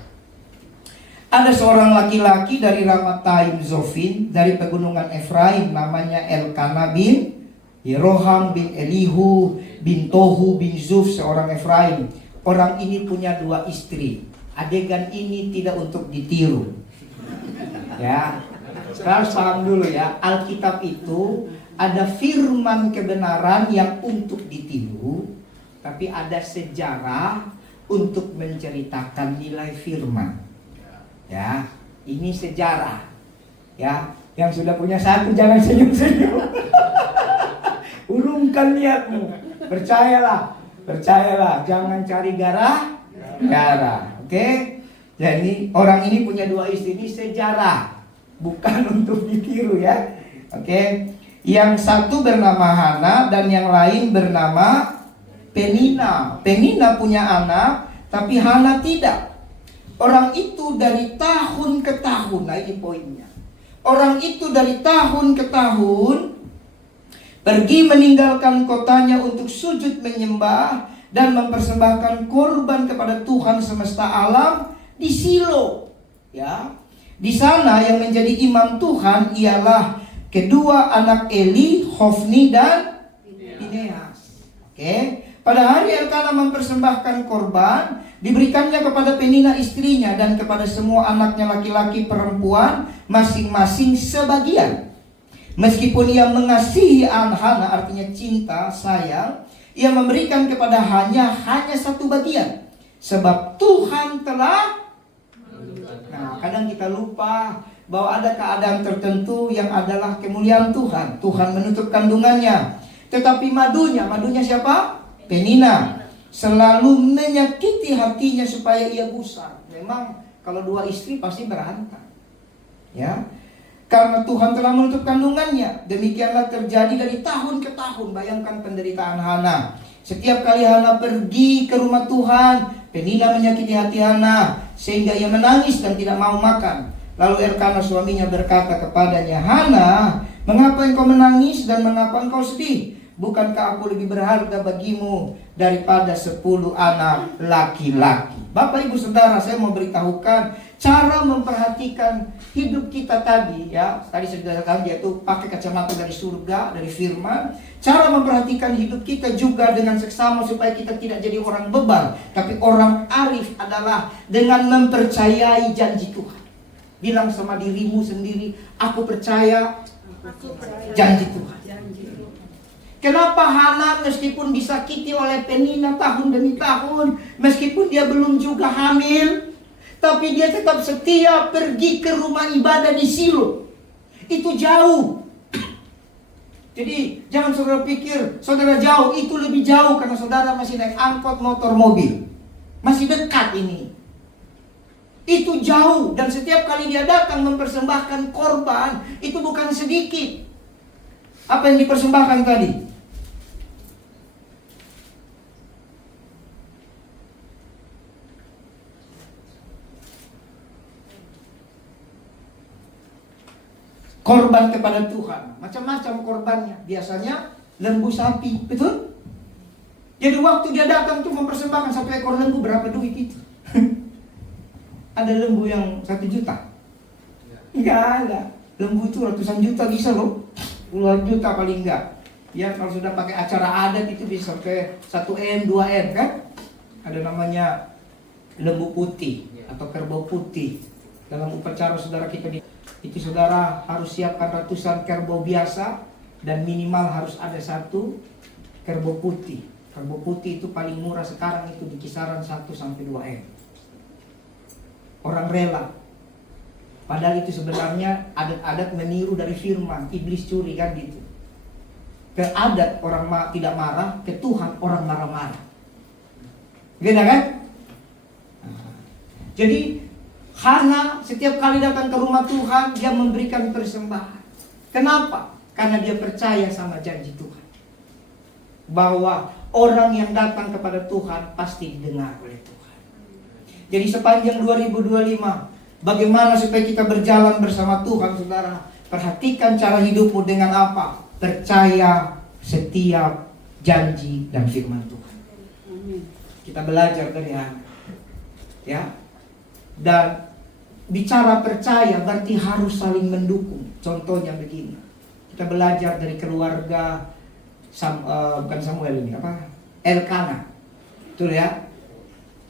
Ada seorang laki-laki dari Ramathaim Zofim, dari pegunungan Efraim, namanya Elkanah bin Yeroham bin Elihu bin Tohu bin Zuf, seorang Efraim. Orang ini punya 2 istri. Adegan ini tidak untuk ditiru. Ya, harus paham dulu ya. Alkitab itu ada firman kebenaran yang untuk ditiru, tapi ada sejarah untuk menceritakan nilai firman. Ya, ini sejarah. Ya, yang sudah punya satu jangan senyum-senyum. Urungkan niatmu. Percayalah, jangan cari gara-gara. Oke? Jadi orang ini punya 2 istri, ini sejarah, bukan untuk ditiru ya. Oke? Yang satu bernama Hana dan yang lain bernama Penina. Penina punya anak, tapi Hana tidak. Orang itu dari tahun ke tahun, nah ini poinnya. Orang itu dari tahun ke tahun pergi meninggalkan kotanya untuk sujud menyembah dan mempersembahkan korban kepada Tuhan semesta alam di Silo. Ya, di sana yang menjadi imam Tuhan ialah kedua anak Eli, Hofni dan Pinehas. Oke. Pada hari Elkanah mempersembahkan korban, diberikannya kepada Penina istrinya dan kepada semua anaknya laki-laki perempuan masing-masing sebagian. Meskipun ia mengasihi Hana, artinya cinta, sayang, ia memberikan kepada hanya satu bagian. Sebab Tuhan telah. Nah, kadang kita lupa bahwa ada keadaan tertentu yang adalah kemuliaan Tuhan. Tuhan menutup kandungannya. Tetapi madunya siapa? Penina. Selalu menyakiti hatinya supaya ia gusar. Memang kalau 2 istri pasti berantem. Ya. Karena Tuhan telah menutup kandungannya. Demikianlah terjadi dari tahun ke tahun. Bayangkan penderitaan Hana. Setiap kali Hana pergi ke rumah Tuhan, Penina menyakiti hati Hana sehingga ia menangis dan tidak mau makan. Lalu Elkanah suaminya berkata kepadanya, Hana, mengapa engkau menangis dan mengapa engkau sedih? Bukankah aku lebih berharga bagimu daripada 10 anak laki-laki? Bapak ibu saudara, saya mau beritahukan cara memperhatikan hidup kita tadi ya. Tadi saya sudah katakan yaitu pakai kacamata dari surga, dari firman. Cara memperhatikan hidup kita juga dengan seksama supaya kita tidak jadi orang beban, tapi orang arif adalah dengan mempercayai janji Tuhan. Bilang sama dirimu sendiri, aku percaya janji Tuhan. Kenapa Hana meskipun disakiti oleh Penina tahun demi tahun, meskipun dia belum juga hamil, tapi dia tetap setia pergi ke rumah ibadah di Silo. Itu jauh. Jadi jangan saudara pikir saudara jauh, itu lebih jauh karena saudara masih naik angkot, motor, mobil. Masih dekat ini. Itu jauh, dan setiap kali dia datang mempersembahkan korban, itu bukan sedikit. Apa yang dipersembahkan tadi? Korban kepada Tuhan, macam-macam korbannya. Biasanya lembu sapi, betul? Jadi waktu dia datang tuh mempersembahkan 1 ekor lembu, berapa duit itu? Ada lembu yang 1 juta? Enggak ada. Lembu itu ratusan juta bisa loh. Puluhan juta paling enggak. Ya kalau sudah pakai acara adat itu bisa sampai 1M, 2M kan? Ada namanya lembu putih atau kerbau putih. Dalam upacara saudara kita itu saudara harus siapkan ratusan kerbau biasa dan minimal harus ada 1 kerbau putih. Kerbau putih itu paling murah sekarang itu di kisaran 1 sampai 2M. Orang rela. Padahal itu sebenarnya adat-adat meniru dari firman. Iblis curi kan gitu. Ke adat orang tidak marah, ke Tuhan orang marah-marah. Beda kan? Jadi Hana setiap kali datang ke rumah Tuhan, dia memberikan persembahan. Kenapa? Karena dia percaya sama janji Tuhan. Bahwa orang yang datang kepada Tuhan pasti didengar oleh Tuhan. Jadi sepanjang 2025, bagaimana supaya kita berjalan bersama Tuhan, saudara? Perhatikan cara hidupmu dengan apa? Percaya setiap janji dan firman Tuhan. Kita belajar dari Hana, ya. Dan bicara percaya berarti harus saling mendukung. Contohnya begini, kita belajar dari keluarga bukan Samuel ini, Elkana. Betul ya?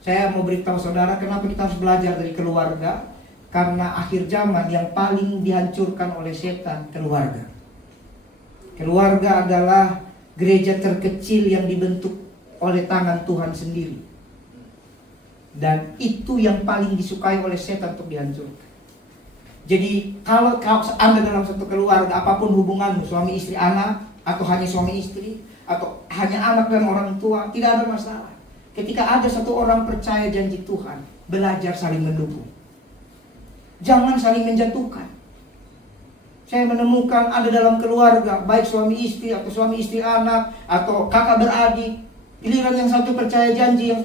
Saya mau beritahu saudara kenapa kita harus belajar dari keluarga. Karena akhir zaman yang paling dihancurkan oleh setan, keluarga. Keluarga adalah gereja terkecil yang dibentuk oleh tangan Tuhan sendiri. Dan itu yang paling disukai oleh setan untuk dihancurkan. Jadi kalau Anda dalam satu keluarga, apapun hubunganmu, suami istri anak, atau hanya suami istri, atau hanya anak dan orang tua, tidak ada masalah. Ketika ada satu orang percaya janji Tuhan, belajar saling mendukung. Jangan saling menjatuhkan. Saya menemukan ada dalam keluarga, baik suami istri atau suami istri anak atau kakak beradik, giliran yang satu percaya janji yang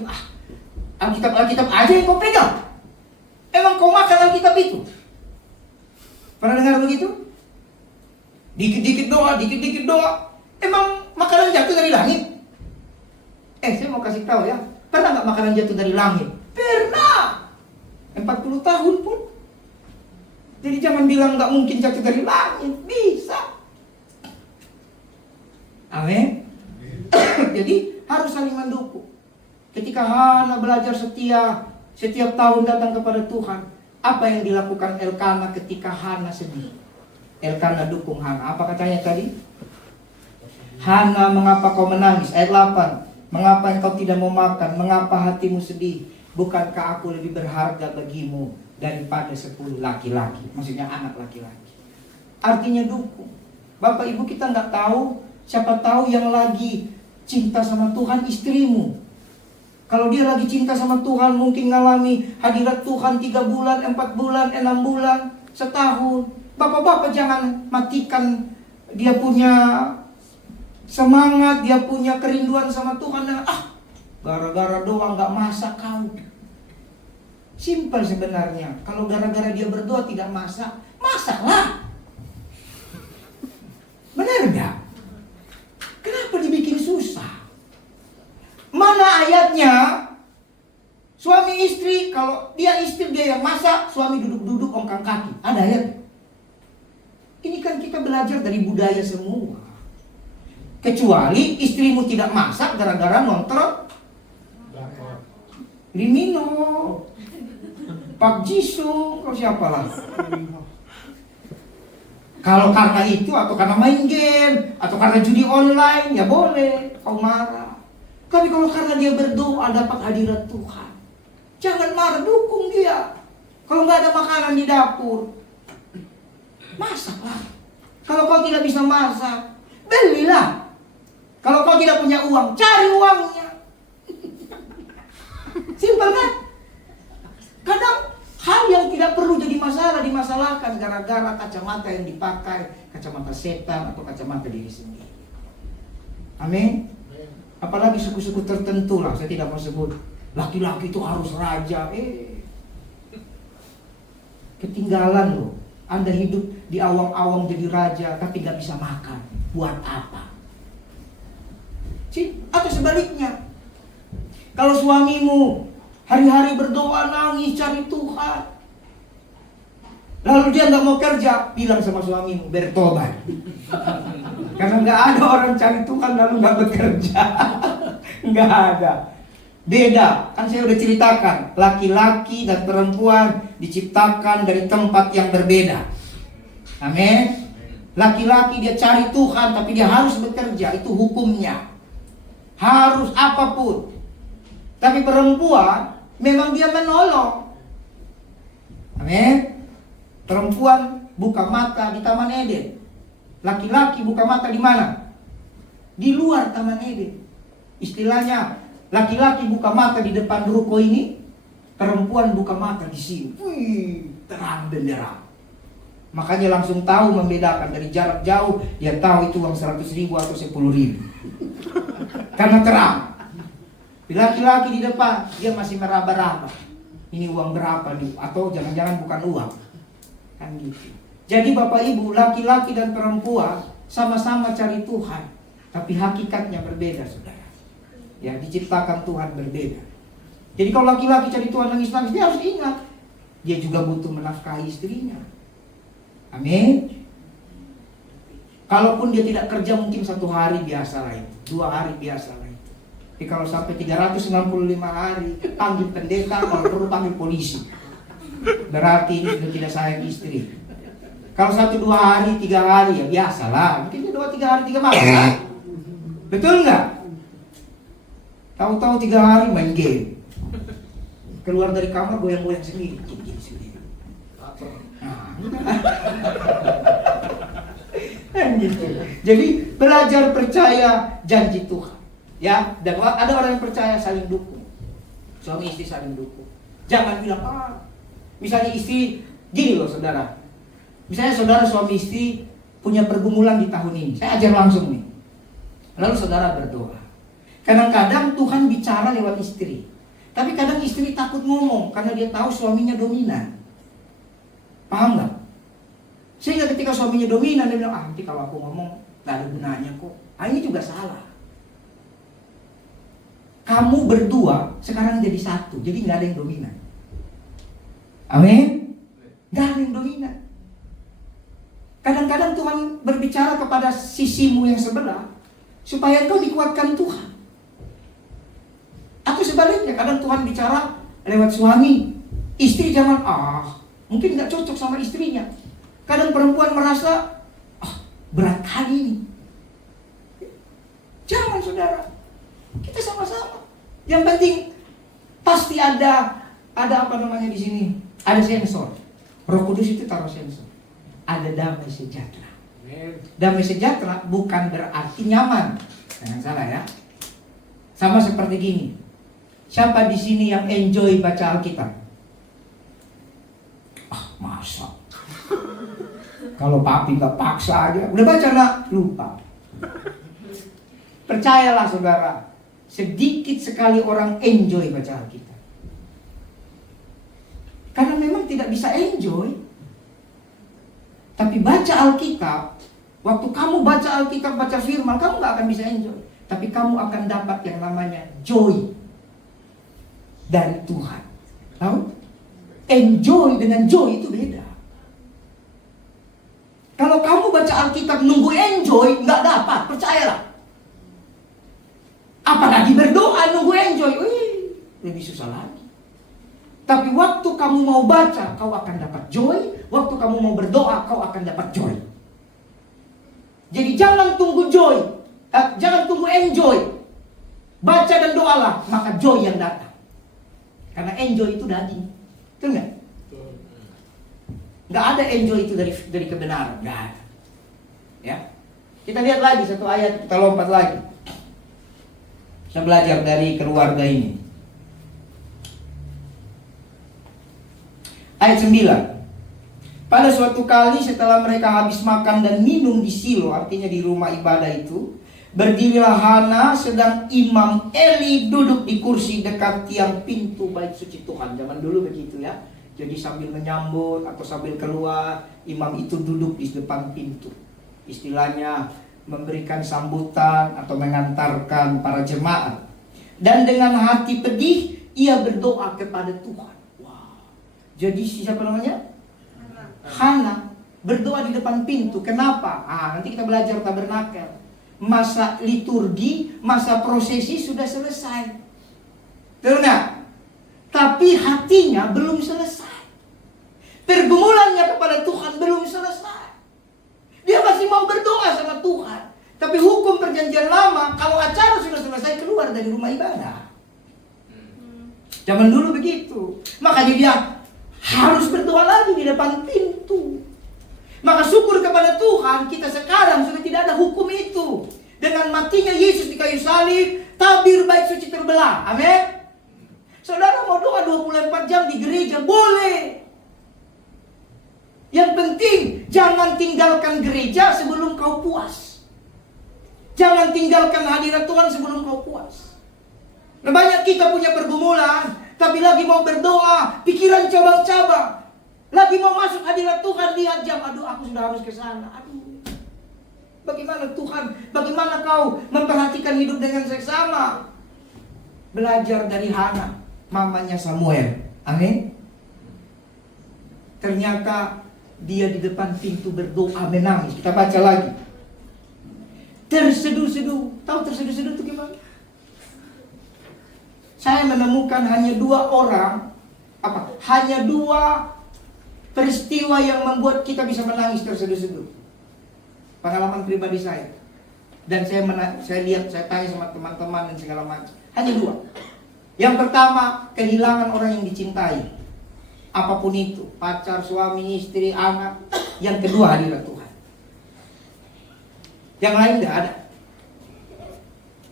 Alkitab aja yang kau pegang. Emang kau makan Alkitab itu? Pernah dengar begitu? Dikit-dikit doa. Emang makanan jatuh dari langit? Saya mau kasih tahu ya. Pernah nggak makanan jatuh dari langit? Pernah. 40 tahun pun. Jadi jangan bilang nggak mungkin jatuh dari langit. Bisa. Amin. Jadi harus saling mendukung. Ketika Hana belajar setiap tahun datang kepada Tuhan, apa yang dilakukan Elkana ketika Hana sedih? Elkana dukung Hana. Apa katanya tadi? Hana, mengapa kau menangis? Ayat 8. Mengapa engkau tidak mau makan? Mengapa hatimu sedih? Bukankah aku lebih berharga bagimu daripada 10 laki-laki? Maksudnya anak laki-laki. Artinya dukung. Bapak ibu, kita nggak tahu. Siapa tahu yang lagi cinta sama Tuhan istrimu. Kalau dia lagi cinta sama Tuhan, mungkin ngalami hadirat Tuhan 3 bulan, 4 bulan, 6 bulan, setahun. Bapak-bapak jangan matikan dia punya semangat, dia punya kerinduan sama Tuhan dengan gara-gara doa nggak masak kau. Simpel sebenarnya. Kalau gara-gara dia berdoa tidak masak, masaklah. Benar nggak? Kenapa dibikin susah? Mana ayatnya? Suami istri, kalau dia istri dia yang masak, suami duduk-duduk ongkang kaki. Ada ayat? Ini kan kita belajar dari budaya semua. Kecuali istrimu tidak masak gara-gara nonton Limino, Pak Jisoo, kau siapalah. Kalau karena itu atau karena main game atau karena judi online, ya boleh kau marah. Tapi kalau karena dia berdoa dapat hadirat Tuhan, jangan marah, dukung dia. Kalau nggak ada makanan di dapur, masaklah. Kalau kau tidak bisa masak, belilah. Kalau kau tidak punya uang, cari uangnya. Simpel kan? Kadang hal yang tidak perlu jadi masalah dimasalahkan gara-gara kacamata yang dipakai, kacamata setan atau kacamata diri sendiri. Amin. Apalagi suku-suku tertentu lah, saya tidak mau sebut. Laki-laki itu harus raja. Ketinggalan loh. Anda hidup di awang-awang jadi raja tapi gak bisa makan. Buat apa? Atau sebaliknya, kalau suamimu hari-hari berdoa, nangis, cari Tuhan, lalu dia gak mau kerja, bilang sama suamimu, bertobat. Karena gak ada orang cari Tuhan lalu gak bekerja. Gak ada. Beda, kan saya udah ceritakan, laki-laki dan perempuan diciptakan dari tempat yang berbeda. Amin. Laki-laki dia cari Tuhan tapi dia harus bekerja, itu hukumnya. Harus apapun. Tapi perempuan memang dia menolong. Amin. Perempuan buka mata di Taman Eden. Laki-laki buka mata di mana? Di luar Taman Eden. Istilahnya, laki-laki buka mata di depan ruko ini, perempuan buka mata di sini. Wih, terang benderang. Makanya langsung tahu membedakan dari jarak jauh, dia tahu itu uang 100.000 atau 10.000. Karena terang. Laki-laki di depan, dia masih meraba-raba. Ini uang berapa nih? Atau jangan-jangan bukan uang. Kan gitu. Jadi Bapak Ibu, laki-laki dan perempuan sama-sama cari Tuhan. Tapi hakikatnya berbeda, saudara. Ya, diciptakan Tuhan berbeda. Jadi kalau laki-laki cari Tuhan nangis-nangis, dia harus ingat. Dia juga butuh menafkahi istrinya. Amin. Kalaupun dia tidak kerja mungkin 1 hari biasa lah itu, 2 hari biasa lah itu. Tapi kalau sampai 365 hari, panggil pendeta, kalau perlu panggil polisi. Berarti ini sudah tidak sayang istri. Kalau 1-2 hari, 3 hari ya biasa lah. Mungkin 2-3 hari, 3 malam. Kan? Betul nggak? Tahu-tahu 3 hari main game. Keluar dari kamar goyang-goyang sendiri. Gitu. Jadi belajar percaya janji Tuhan, ya. Dan ada orang yang percaya saling dukung, suami istri saling dukung. Jangan bilang misalnya istri gini loh saudara. Misalnya saudara suami istri punya pergumulan di tahun ini, saya ajar langsung nih. Lalu saudara berdoa. Kadang-kadang Tuhan bicara lewat istri, tapi kadang istri takut ngomong karena dia tahu suaminya dominan. Paham nggak? Sehingga ketika suaminya dominan, dia bilang, nanti kalau aku ngomong gak ada gunanya kok. Ini juga salah. Kamu berdua sekarang jadi satu, jadi gak ada yang dominan. Amin? Gak ada yang dominan. Kadang-kadang Tuhan berbicara kepada sisimu yang sebelah, supaya engkau dikuatkan Tuhan. Atau sebaliknya, kadang Tuhan bicara lewat suami. Istri jangan, mungkin gak cocok sama istrinya. Kadang perempuan merasa berat kali ini. Jangan saudara, kita sama-sama. Yang penting pasti ada apa namanya di sini, ada sensor. Roh Kudus itu taruh sensor. Ada damai sejahtera. Damai sejahtera bukan berarti nyaman. Jangan salah ya. Sama seperti gini. Siapa di sini yang enjoy baca Alkitab? Masa? Kalau papi nggak paksa aja, udah baca nak, lupa. Percayalah saudara, sedikit sekali orang enjoy baca Alkitab. Karena memang tidak bisa enjoy. Tapi baca Alkitab, waktu kamu baca Alkitab, baca firman, kamu nggak akan bisa enjoy. Tapi kamu akan dapat yang namanya joy dari Tuhan. Tahu? Enjoy dengan joy itu beda. Kalau kamu baca Alkitab nunggu enjoy, nggak dapat, percayalah. Apalagi berdoa nunggu enjoy, lebih susah lagi. Tapi waktu kamu mau baca, kau akan dapat joy. Waktu kamu mau berdoa, kau akan dapat joy. Jadi jangan tunggu joy, jangan tunggu enjoy. Baca dan doalah, maka joy yang datang. Karena enjoy itu daging, betul nggak? Nggak ada enjoy itu dari kebenaran, nggak ada. Ya, kita lihat lagi satu ayat, kita lompat lagi. Kita belajar dari keluarga ini. Ayat 9. Pada suatu kali setelah mereka habis makan dan minum di Silo, artinya di rumah ibadah itu, berdirilah Hana sedang Imam Eli duduk di kursi dekat tiang pintu bait suci Tuhan. Zaman dulu begitu ya. Jadi sambil menyambut atau sambil keluar, imam itu duduk di depan pintu. Istilahnya memberikan sambutan atau mengantarkan para jemaat. Dan dengan hati pedih, ia berdoa kepada Tuhan. Wow. Jadi siapa namanya? Hana berdoa di depan pintu. Kenapa? Nanti kita belajar tabernakel. Masa liturgi, masa prosesi sudah selesai. Betul nggak? Tapi hatinya belum selesai. Pergumulannya kepada Tuhan belum selesai. Dia masih mau berdoa sama Tuhan. Tapi hukum perjanjian lama, kalau acara sudah selesai, keluar dari rumah ibadah. Zaman dulu begitu. Makanya dia harus berdoa lagi di depan pintu. Maka syukur kepada Tuhan, kita sekarang sudah tidak ada hukum itu. Dengan matinya Yesus di kayu salib, tabir bait suci terbelah. Amin. Saudara mau doa 24 jam di gereja, boleh. Yang penting jangan tinggalkan gereja sebelum kau puas. Jangan tinggalkan hadirat Tuhan sebelum kau puas. Nah, banyak kita punya pergumulan, tapi lagi mau berdoa, pikiran cabang-cabang. Lagi mau masuk hadirat Tuhan, lihat jam, aduh aku sudah harus ke sana. Aduh. Bagaimana Tuhan? Bagaimana kau memperhatikan hidup dengan seksama? Belajar dari Hana, mamanya Samuel. Amin. Ternyata dia di depan pintu berdoa menangis. Kita baca lagi. Terseduh-seduh. Tahu terseduh-seduh itu gimana? Saya menemukan hanya 2 orang, hanya 2 peristiwa yang membuat kita bisa menangis terseduh-seduh. Pengalaman pribadi saya. Dan saya lihat, saya tanya sama teman-teman dan segala macam. Hanya 2. Yang pertama, kehilangan orang yang dicintai. Apapun itu, pacar, suami, istri, anak. Yang kedua, hadirat Tuhan. Yang lain tidak ada.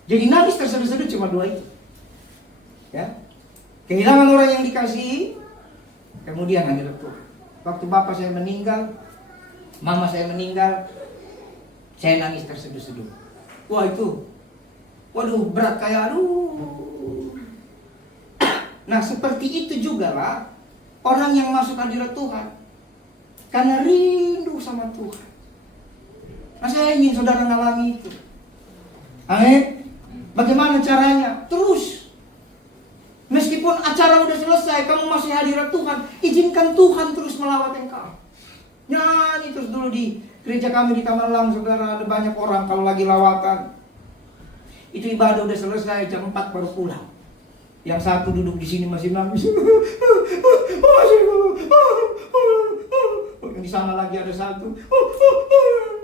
Jadi nangis terseduh-seduh cuma 2 itu. Ya. Kehilangan orang yang dikasihi, kemudian hadirat Tuhan. Waktu bapak saya meninggal, mama saya meninggal, saya nangis terseduh-seduh. Wah itu, waduh berat kayak aduh. Nah seperti itu juga lah orang yang masuk hadirat Tuhan, karena rindu sama Tuhan. Nah saya ingin saudara mengalami itu. Amin. Bagaimana caranya? Terus. Meskipun acara udah selesai, kamu masih hadirat Tuhan, izinkan Tuhan terus melawat engkau. Nyanyi terus dulu di gereja kami di Taman Lang, saudara, ada banyak orang kalau lagi lawatan. Itu ibadah udah selesai, jam 4 baru pulang. Yang satu duduk di sini masih nangis. Di sana lagi ada satu.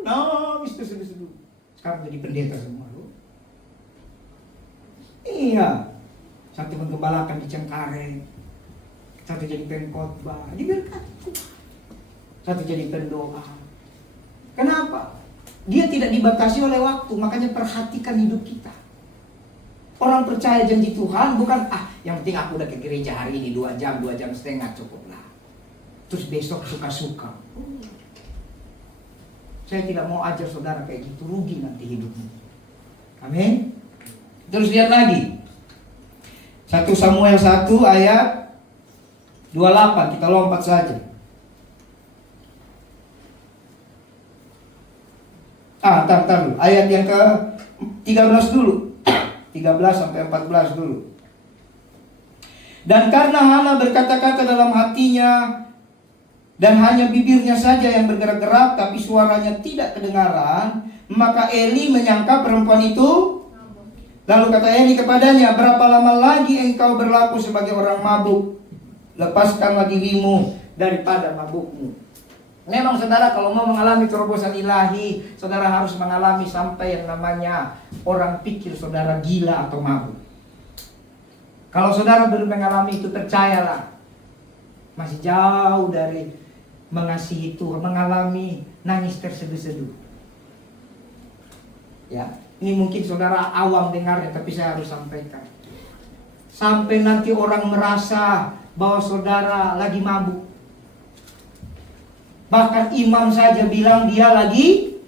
Nangis terseduh-seduh. Sekarang jadi pendeta semua. Iya. Satu menggembalakan di Cengkareng, satu jadi pengkhotbah, diberkati. Satu jadi pendoa. Kenapa? Dia tidak dibatasi oleh waktu, makanya perhatikan hidup kita. Orang percaya janji Tuhan bukan yang penting aku udah ke gereja hari ini 2 jam, 2 jam setengah cukuplah. Terus besok suka-suka. Saya tidak mau ajar saudara kayak gitu, rugi nanti hidupmu. Amin. Terus lihat lagi. 1 Samuel 1 ayat 28, kita lompat saja. Tar dulu. Ayat yang ke 13 dulu. 13 sampai 14 dulu. Dan karena Hana berkata-kata dalam hatinya, dan hanya bibirnya saja yang bergerak-gerak, tapi suaranya tidak kedengaran, maka Eli menyangka perempuan itu. Lalu kata Eli kepadanya, berapa lama lagi engkau berlaku sebagai orang mabuk? Lepaskanlah dirimu daripada mabukmu. Memang saudara kalau mau mengalami terobosan ilahi, saudara harus mengalami sampai yang namanya orang pikir saudara gila atau mabuk. Kalau saudara belum mengalami itu, percayalah, masih jauh dari mengasihi Tuhan, mengalami nangis terseduh-seduh. Ya, ini mungkin saudara awam dengarnya, tapi saya harus sampaikan. Sampai nanti orang merasa bahwa saudara lagi mabuk. Bahkan imam saja bilang dia lagi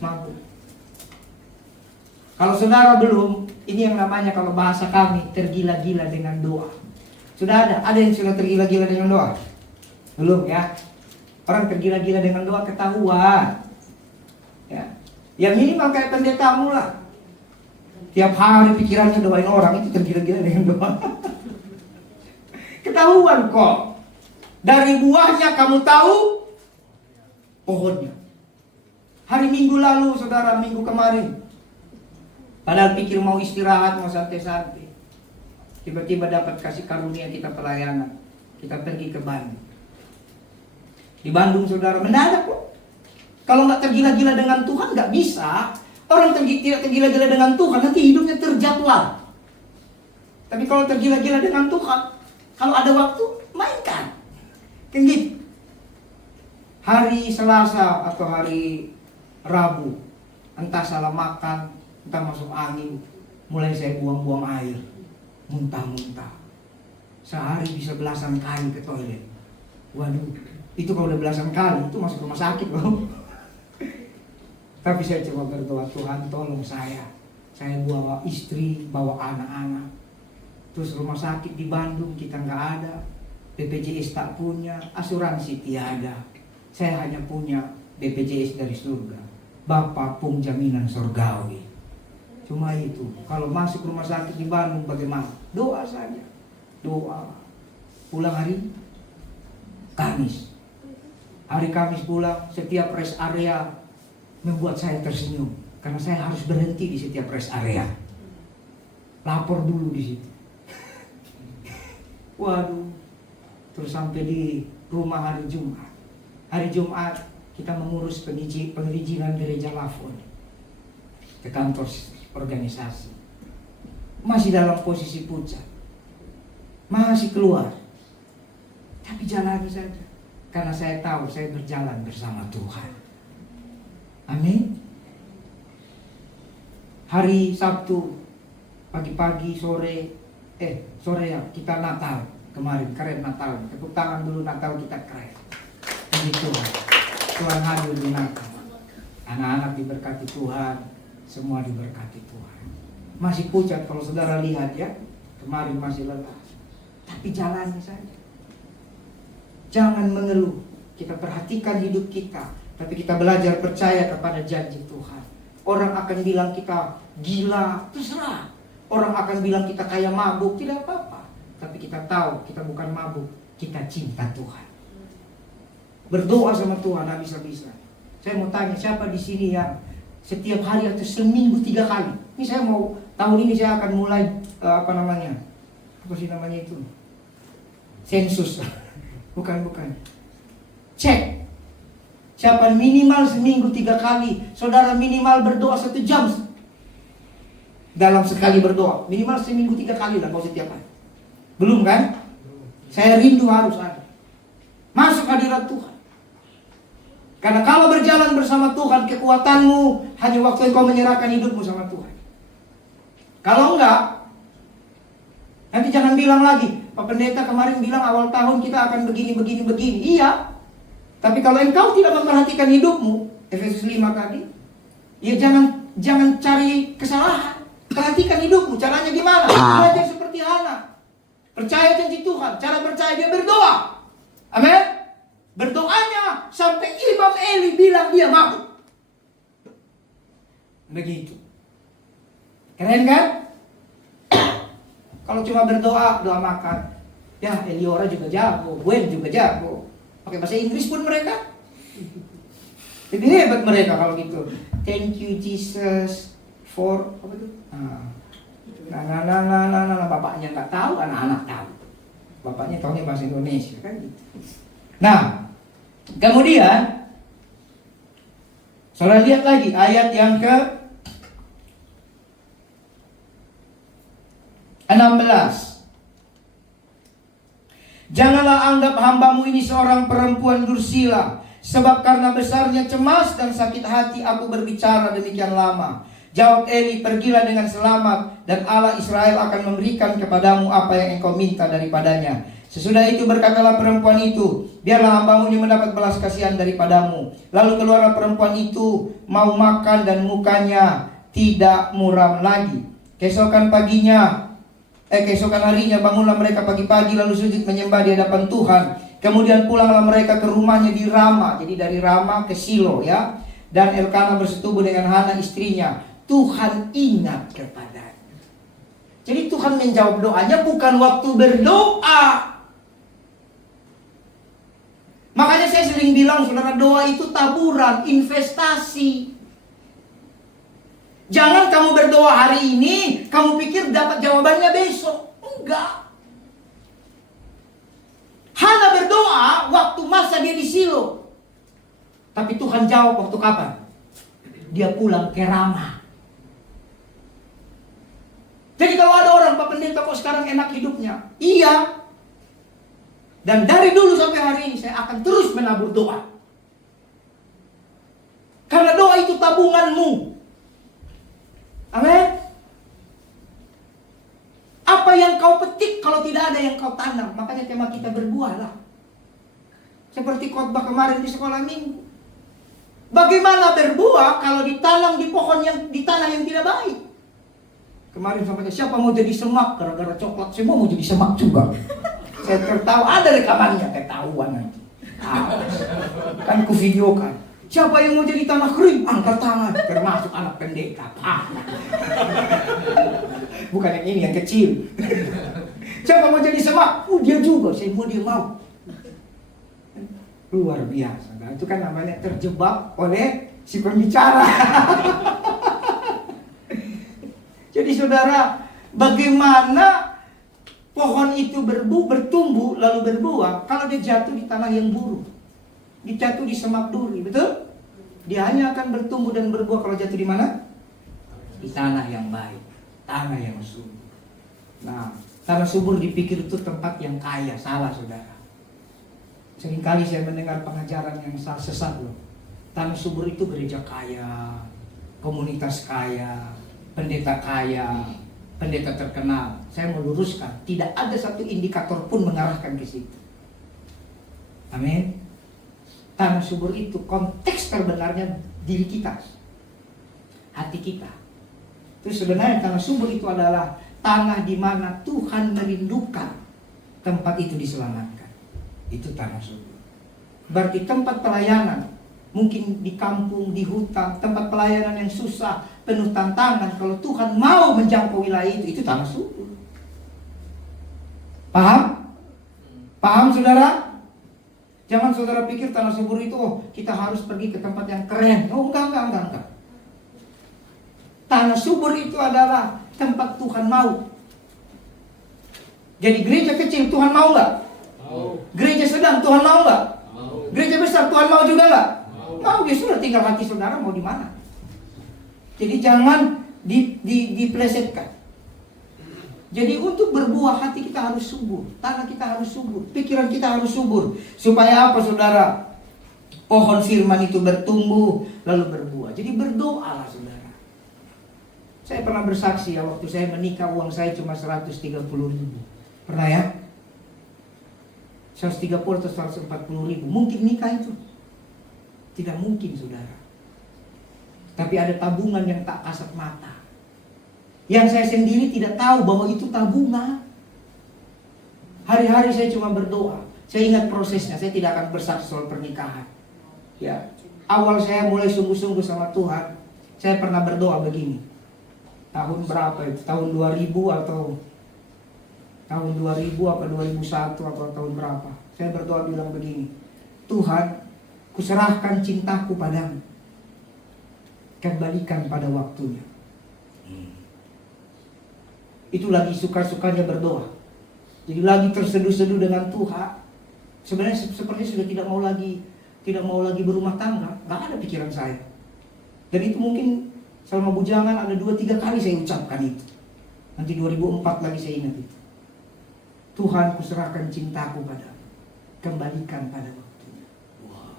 mabuk. Kalau saudara belum, ini yang namanya kalau bahasa kami tergila-gila dengan doa. Sudah ada? Ada yang sudah tergila-gila dengan doa? Belum ya? Orang tergila-gila dengan doa ketahuan. Ya. Yang minimal kayak pendetamu lah. Tiap hari pikirannya doain orang, itu tergila-gila dengan doa. Ketahuan kok. Dari buahnya kamu tahu pohonnya. Hari Minggu lalu, saudara, minggu kemarin, padahal pikir mau istirahat, mau santai-santai, tiba-tiba dapat kasih karunia kita pelayanan. Kita pergi ke Bandung. Di Bandung, saudara, mendadak kok. Kalau nggak tergila-gila dengan Tuhan, nggak bisa. Orang tidak tergila-gila dengan Tuhan, nanti hidupnya terjadwal. Tapi kalau tergila-gila dengan Tuhan, kalau ada waktu, mainkan. Kan gitu. Hari Selasa atau hari Rabu, entah salah makan, entah masuk angin, mulai saya buang-buang air, muntah-muntah. Sehari bisa belasan kali ke toilet. Waduh, itu kalau udah belasan kali, itu masuk rumah sakit loh. Tapi saya coba berdoa, Tuhan tolong saya. Saya bawa istri, bawa anak-anak. Terus rumah sakit di Bandung kita nggak ada. BPJS tak punya, asuransi tiada. Saya hanya punya BPJS dari surga. Bapak pun jaminan surgawi. Cuma itu, kalau masuk rumah sakit di Bandung bagaimana? Doa saja. Doa. Pulang hari Kamis. Hari Kamis pulang, setiap rest area membuat saya tersenyum. Karena saya harus berhenti di setiap rest area. Lapor dulu di situ. Waduh. Terus sampai di rumah hari Jumat. Hari Jumat kita mengurus perizinan gereja Lafon. Ke kantor organisasi. Masih dalam posisi pucat. Masih keluar. Tapi jalani saja. Karena saya tahu saya berjalan bersama Tuhan. Amin. Hari Sabtu pagi-pagi sore ya kita Natal kemarin, keren Natal. Tepuk tangan dulu, Natal kita keren. Puji Tuhan. Tuhan hadir di Natal. Anak-anak diberkati Tuhan, semua diberkati Tuhan. Masih pucat kalau saudara lihat ya, kemarin masih lelah. Tapi jalani saja. Jangan mengeluh. Kita perhatikan hidup kita, tapi kita belajar percaya kepada janji Tuhan. Orang akan bilang kita gila, terserah. Orang akan bilang kita kayak mabuk, tidak apa-apa. Tapi kita tahu kita bukan mabuk, kita cinta Tuhan. Berdoa sama Tuhan habis-habisan. Saya mau tanya, siapa di sini yang setiap hari atau seminggu 3 kali? Ini saya mau, tahun ini saya akan mulai apa sih namanya itu? Sensus. Bukan. Cek. Siapa minimal seminggu 3 kali. Saudara minimal berdoa 1 jam dalam sekali berdoa. Minimal seminggu 3 kali lah, kalau setiap hari. Belum kan? Saya rindu harus ada. Masuk hadirat Tuhan. Karena kalau berjalan bersama Tuhan, kekuatanmu hanya waktu engkau menyerahkan hidupmu sama Tuhan. Kalau enggak, nanti jangan bilang lagi, Pak Pendeta kemarin bilang awal tahun kita akan begini. Iya. Tapi kalau engkau tidak memperhatikan hidupmu, Efesus 5 tadi, ya jangan cari kesalahan. Perhatikan hidupmu, caranya gimana? Belajar seperti Hana. Percaya janji Tuhan, cara percaya dia berdoa. Amin. Berdoanya sampai Imam Eli bilang dia mabuk. Begitu. Keren kan? Kalau cuma berdoa, doa makan. Ya, Eliora juga jago, Gwen juga jago. Pakai bahasa Inggris pun mereka. Lebih hebat mereka kalau gitu. Thank you Jesus for apa itu? Nah, bapaknya nggak tahu, anak-anak tahu. Bapaknya tahunya bahasa Indonesia kan gitu. Nah, kemudian saudara lihat lagi ayat yang ke 16. Janganlah anggap hambamu ini seorang perempuan dursila, sebab karena besarnya cemas dan sakit hati aku berbicara demikian lama. Jawab Eli, pergilah dengan selamat, dan Allah Israel akan memberikan kepadamu apa yang engkau minta daripadanya. Sesudah itu berkatalah perempuan itu, biarlah hambamu ini mendapat belas kasihan daripadamu. Lalu keluarlah perempuan itu mau makan dan mukanya tidak muram lagi. Keesokan harinya bangunlah mereka pagi-pagi lalu sujud menyembah di hadapan Tuhan. Kemudian pulanglah mereka ke rumahnya di Rama. Jadi dari Rama ke Silo ya. Dan Elkana bersetubuh dengan Hana istrinya. Tuhan ingat kepadanya. Jadi Tuhan menjawab doanya bukan waktu berdoa. Makanya saya sering bilang saudara, doa itu taburan, investasi. Jangan kamu berdoa hari ini, kamu pikir dapat jawabannya besok. Enggak. Hana berdoa waktu masa dia di Silo. Tapi Tuhan jawab waktu kapan? Dia pulang ke Rama. Jadi kalau ada orang, Pak Pendeta kok sekarang enak hidupnya? Iya. Dan dari dulu sampai hari ini saya akan terus menabur doa. Karena doa itu tabunganmu. Amin. Apa yang kau petik kalau tidak ada yang kau tanam? Makanya tema kita berbuahlah. Seperti khotbah kemarin di sekolah minggu. Bagaimana berbuah kalau ditanam di pohon yang di tanah yang tidak baik? Kemarin sampai siapa mau jadi semak gara-gara coklat, semua mau jadi semak juga. Saya tertawa, ada rekamannya, ketahuan nanti. Kan ku videokan. Siapa yang mau jadi tanah kering? Angkat tangan, termasuk anak pendeta. Bukan yang ini, yang kecil. Siapa mau jadi semak? Dia juga, dia mau. Luar biasa. Nah, itu kan namanya terjebak oleh si pembicara. Jadi saudara, bagaimana pohon itu bertumbuh lalu berbuah kalau dia jatuh di tanah yang buruk, jatuh di semak duri, betul? Dia hanya akan bertumbuh dan berbuah kalau jatuh di mana? Di tanah yang baik, tanah yang subur. Nah, tanah subur dipikir itu tempat yang kaya, salah saudara. Seringkali saya mendengar pengajaran yang sesat loh. Tanah subur itu gereja kaya, komunitas kaya, pendeta kaya, pendeta terkenal. Saya meluruskan, tidak ada satu indikator pun mengarahkan ke situ. Amin. Tanah subur itu konteks terbenarnya diri kita, hati kita. Terus sebenarnya tanah subur itu adalah tanah di mana Tuhan merindukan tempat itu diselamatkan. Itu tanah subur. Berarti tempat pelayanan, mungkin di kampung, di hutan, tempat pelayanan yang susah, penuh tantangan. Kalau Tuhan mau menjangkau wilayah itu tanah subur. Paham? Paham saudara? Jangan saudara pikir tanah subur itu, kita harus pergi ke tempat yang keren. Oh enggak. Tanah subur itu adalah tempat Tuhan mau. Jadi gereja kecil Tuhan mau nggak? Gereja sedang Tuhan mau nggak? Gereja besar Tuhan mau juga nggak? Mau, ya sudah, tinggal hati saudara mau di mana. Jadi jangan diplesetkan. Jadi untuk berbuah hati kita harus subur, tanah kita harus subur, pikiran kita harus subur. Supaya apa saudara? Pohon firman itu bertumbuh lalu berbuah. Jadi berdoalah saudara. Saya pernah bersaksi ya, waktu saya menikah uang saya cuma 130.000. Pernah ya? 130 atau 140.000. Mungkin nikah itu? Tidak mungkin saudara. Tapi ada tabungan yang tak kasat mata, yang saya sendiri tidak tahu bahwa itu tabungan. Hari-hari saya cuma berdoa. Saya ingat prosesnya. Saya tidak akan bersaksi soal pernikahan. Ya, awal saya mulai sungguh-sungguh sama Tuhan, saya pernah berdoa begini. Tahun berapa itu? Tahun 2000 atau tahun 2000 atau 2001 atau tahun berapa? Saya berdoa bilang begini. Tuhan, kuserahkan cintaku padamu. Kembalikan pada waktunya. Itu lagi suka-sukanya berdoa. Jadi lagi terseduh-seduh dengan Tuhan. Sebenarnya seperti sudah tidak mau lagi berumah tangga. Gak ada pikiran saya. Dan itu mungkin selama bujangan ada 2-3 kali saya ucapkan itu. Nanti 2004 lagi saya ingat itu. Tuhan, kuserahkan cintaku padamu. Kembalikan pada waktunya. Wah.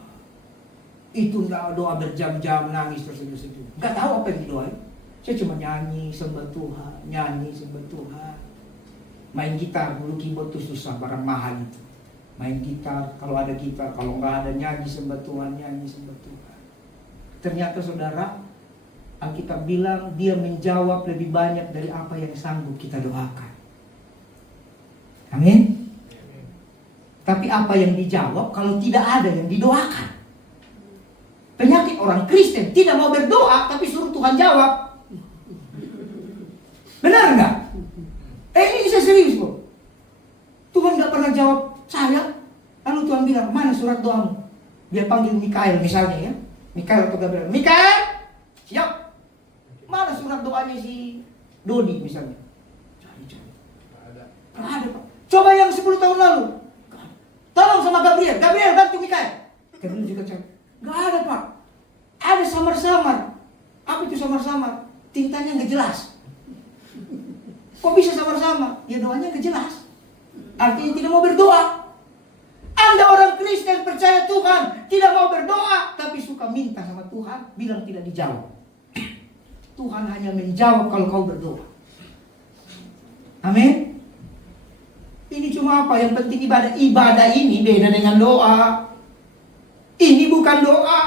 Itu doa berjam-jam, nangis terseduh-seduh. Gak tahu apa yang didoain. Saya cuma nyanyi sembah Tuhan. Main gitar, dulu keyboard itu susah, barang mahal itu. Main gitar, kalau ada gitar, kalau nggak ada nyanyi sembah Tuhan. Ternyata saudara, Alkitab bilang dia menjawab lebih banyak dari apa yang sanggup kita doakan. Amin. Tapi apa yang dijawab kalau tidak ada yang didoakan? Penyakit orang Kristen tidak mau berdoa tapi suruh Tuhan jawab. Benar nggak? Ini saya serius kok. Tuhan nggak pernah jawab saya. Lalu Tuhan bilang, mana surat doamu? Dia panggil Mikael misalnya ya. Mikael atau Gabriel. Mikael, siap. Mana surat doanya si Dodi misalnya? Cari. Nggak ada Pak. Coba yang 10 tahun lalu. Tolong sama Gabriel. Gabriel bantu Mikael. Gabriel juga cari. Nggak ada Pak. Ada samar-samar. Apa itu samar-samar? Tintanya nggak jelas. Kok bisa samar-samar? Ya doanya nggak jelas. Artinya tidak mau berdoa. Anda orang Kristen percaya Tuhan, tidak mau berdoa, tapi suka minta sama Tuhan, bilang tidak dijawab. Tuhan hanya menjawab kalau kau berdoa. Amin. Ini cuma apa? Yang penting ibadah. Ibadah ini beda dengan doa. Ini bukan doa.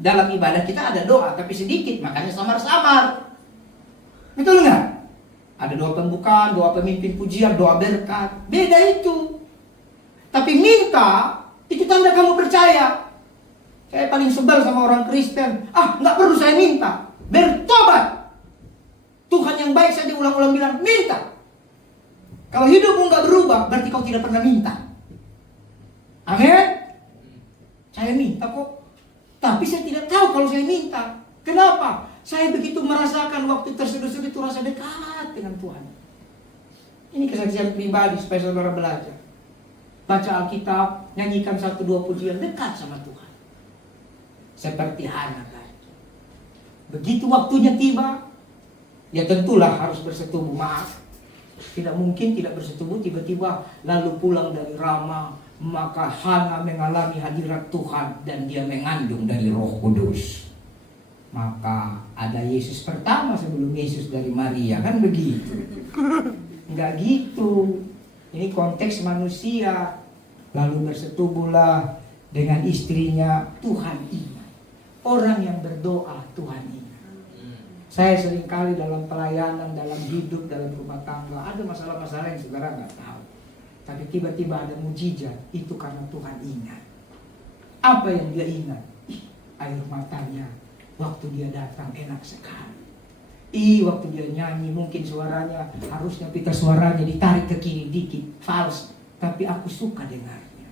Dalam ibadah kita ada doa, tapi sedikit, makanya samar-samar. Betul nggak? Ada doa pembukaan, doa pemimpin pujian, doa berkat. Beda itu. Tapi minta, itu tanda kamu percaya. Saya paling sebel sama orang Kristen. Nggak perlu saya minta. Bertobat. Tuhan yang baik saja ulang-ulang bilang, minta. Kalau hidupmu nggak berubah, berarti kau tidak pernah minta. Amin? Saya minta kok. Tapi saya tidak tahu kalau saya minta. Kenapa? Saya begitu merasakan waktu terseduh-seduh itu rasa dekat dengan Tuhan. Ini kesaksian pribadi supaya saudara belajar. Baca Alkitab, nyanyikan 1-2 pujian, dekat sama Tuhan. Seperti Hana tadi. Begitu waktunya tiba, ya tentulah harus bersetubuh. Maaf, tidak mungkin tidak bersetubuh tiba-tiba lalu pulang dari Rama. Maka Hana mengalami hadirat Tuhan dan dia mengandung dari Roh Kudus. Maka ada Yesus pertama sebelum Yesus dari Maria, kan begitu? Enggak gitu. Ini konteks manusia. Lalu bersetubuhlah dengan istrinya, Tuhan ingat. Orang yang berdoa Tuhan ingat. Saya seringkali dalam pelayanan, dalam hidup, dalam rumah tangga, ada masalah-masalah yang saudara nggak tahu. Tapi tiba-tiba ada mujizat, itu karena Tuhan ingat. Apa yang dia ingat? Air matanya waktu dia datang enak sekali. Waktu dia nyanyi mungkin suaranya, harusnya pita suaranya ditarik ke kiri dikit, fals. Tapi aku suka dengarnya.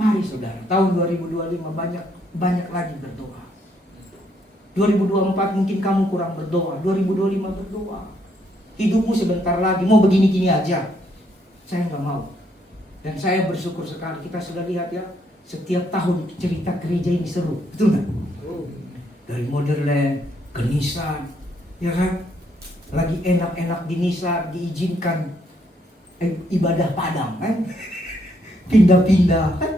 Mari saudara, tahun 2025 banyak lagi berdoa. 2024 mungkin kamu kurang berdoa, 2025 berdoa. Hidupmu sebentar lagi mau begini-gini aja. Saya nggak mau. Dan saya bersyukur sekali. Kita sudah lihat ya, setiap tahun cerita gereja ini seru. Betul nggak? Dari Modern ke Nisan, ya kan? Lagi enak-enak di Nisan diizinkan ibadah Padang, kan? Pindah-pindah, kan?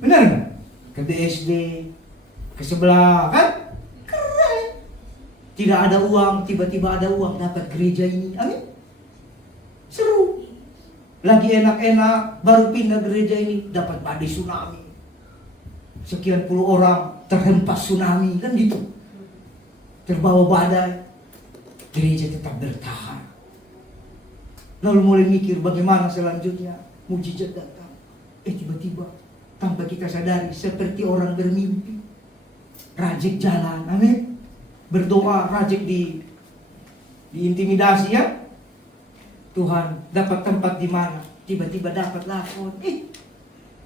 Benar nggak? Ke BSD, ke sebelah, kan? Keren. Tidak ada uang, tiba-tiba ada uang, dapat gereja ini. Amin. Seru. Lagi enak-enak, baru pindah gereja ini, dapat badai tsunami. Sekian puluh orang terhempas tsunami, kan gitu. Terbawa badai, gereja tetap bertahan. Lalu mulai mikir bagaimana selanjutnya, mujizat datang. Tiba-tiba, tanpa kita sadari, seperti orang bermimpi. Rajik jalan, amin. Berdoa, rajik diintimidasi ya. Tuhan dapat tempat di mana? Tiba-tiba dapat lapor.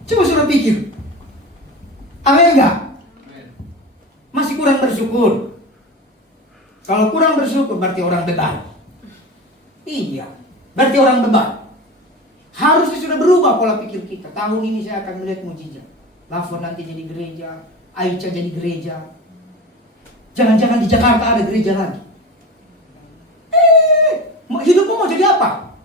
Coba sudah pikir. Amin enggak? Masih kurang bersyukur. Kalau kurang bersyukur berarti orang beban. Iya, berarti orang beban. Harusnya sudah berubah pola pikir kita. Tahun ini saya akan melihat mujizat. Lapor nanti jadi gereja, Aicha jadi gereja. Jangan-jangan di Jakarta ada gereja lagi. Hidupmu mau jadi apa?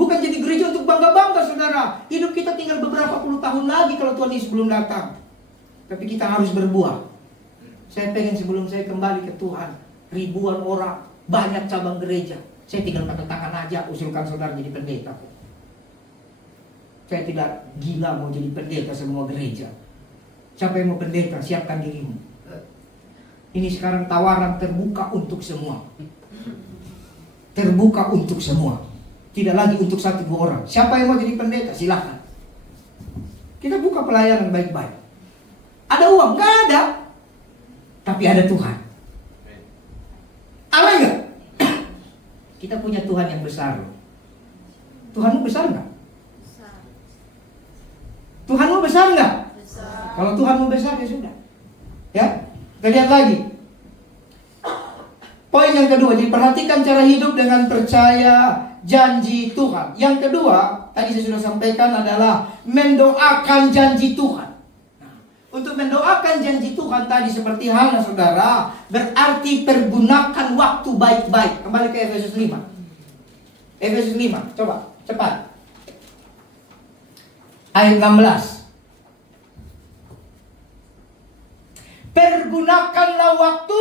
Bukan jadi gereja untuk bangga-bangga saudara. Hidup kita tinggal beberapa puluh tahun lagi kalau Tuhan Yesus belum datang. Tapi kita harus berbuah. Saya pengen sebelum saya kembali ke Tuhan, ribuan orang, banyak cabang gereja. Saya tinggal tanda tangan aja, usulkan saudara jadi pendeta. Saya tidak gila mau jadi pendeta semua gereja. Siapa yang mau pendeta, siapkan dirimu. Ini sekarang tawaran terbuka untuk semua. Terbuka untuk semua. Tidak lagi untuk 1-2 orang. Siapa yang mau jadi pendeta, silakan. Kita buka pelayanan baik-baik. Ada uang? Nggak ada. Tapi ada Tuhan. Amin nggak? Kita punya Tuhan yang besar loh. Tuhanmu besar nggak? Besar. Tuhanmu besar nggak? Besar. Kalau Tuhanmu besar ya sudah. Ya, kita lihat lagi. Poin yang kedua, jadi perhatikan cara hidup dengan percaya janji Tuhan. Yang kedua, tadi saya sudah sampaikan adalah mendoakan janji Tuhan. Nah, untuk mendoakan janji Tuhan tadi seperti halnya saudara, berarti pergunakan waktu baik-baik. Kembali ke Efesus 5. Efesus 5, coba, cepat. Ayat 16. Pergunakanlah waktu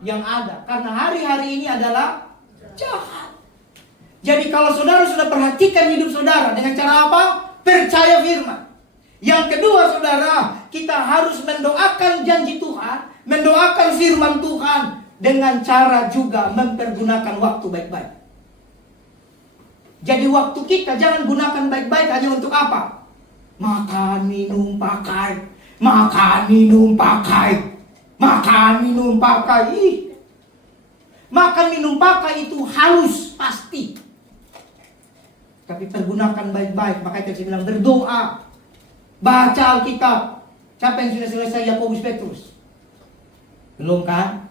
yang ada, karena hari-hari ini adalah jahat. Jadi kalau saudara sudah perhatikan hidup saudara dengan cara apa? Percaya firman. Yang kedua, saudara, kita harus mendoakan janji Tuhan, mendoakan firman Tuhan dengan cara juga mempergunakan waktu baik-baik. Jadi waktu kita jangan gunakan baik-baik hanya untuk apa? Makan, minum, pakai. Makan, minum, pakai. Makan, minum, pakai. Makan, minum, pakai itu halus, pasti. Tapi pergunakan baik-baik. Makanya saya bilang berdoa. Baca Alkitab. Siapa yang sudah selesai Yakobus Petrus? Belum kan?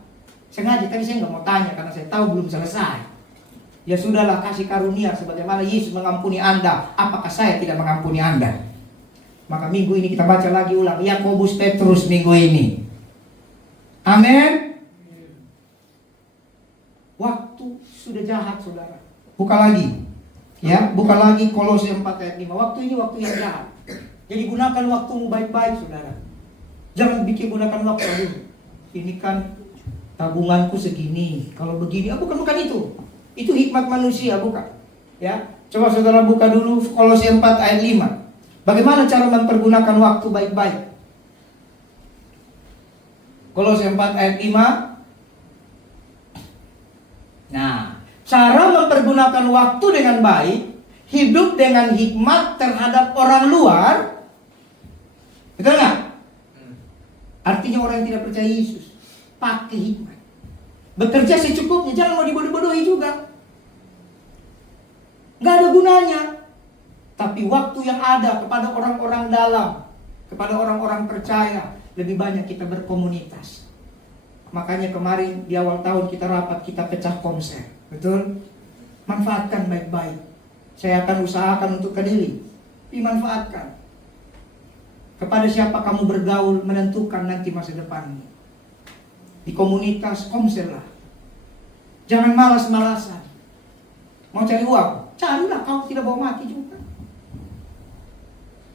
Sengaja tadi saya nggak mau tanya karena saya tahu belum selesai. Ya sudahlah, kasih karunia sebagaimana Yesus mengampuni Anda. Apakah saya tidak mengampuni Anda? Maka minggu ini kita baca lagi ulang Yakobus Petrus minggu ini. Amin. Waktu sudah jahat, saudara. Buka lagi. Ya, buka lagi Kolose 4 ayat 5. Waktu ini waktu yang jahat. Jadi gunakan waktumu baik-baik, saudara. Jangan bikin gunakan waktu. Aduh, ini kan tabunganku segini. Kalau begini, bukan itu. Itu hikmat manusia, bukan. Ya, coba saudara buka dulu Kolose 4 ayat 5. Bagaimana cara mempergunakan waktu baik-baik? Kolose 4 ayat 5. Nah, cara mempergunakan waktu dengan baik, hidup dengan hikmat terhadap orang luar. Betul nggak? Artinya orang yang tidak percaya Yesus pakai hikmat. Bekerja secukupnya, jangan mau dibodoh-bodohi juga. Nggak ada gunanya. Tapi waktu yang ada kepada orang-orang dalam, kepada orang-orang percaya, lebih banyak kita berkomunitas. Makanya kemarin di awal tahun kita rapat, kita pecah konser. Betul? Manfaatkan baik-baik. Saya akan usahakan untuk kediri. Dimanfaatkan. Kepada siapa kamu bergaul menentukan nanti masa depanmu. Di komunitas konser lah. Jangan malas-malasan. Mau cari uang? Carilah, kamu tidak bawa mati juga.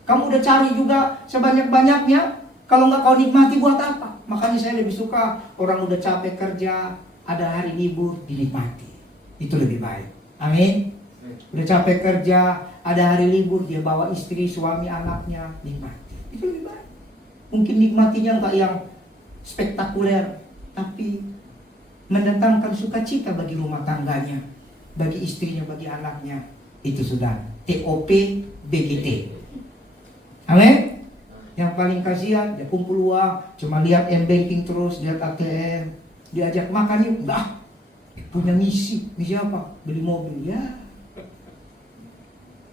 Kamu udah cari juga sebanyak-banyaknya, kalau nggak kau nikmati buat apa? Makanya saya lebih suka orang udah capek kerja, ada hari libur, dinikmati. Itu lebih baik. Amin. Udah capek kerja, ada hari libur, dia bawa istri, suami, anaknya, nikmati. Itu lebih baik. Mungkin nikmatinya nggak yang spektakuler, tapi mendatangkan sukacita bagi rumah tangganya, bagi istrinya, bagi anaknya. Itu sudah TOP BGT. Amin. Yang paling kasihan, dia kumpul uang, cuma lihat M-banking terus, lihat ATM, diajak makan yuk, enggak. Punya misi apa? Beli mobil, ya.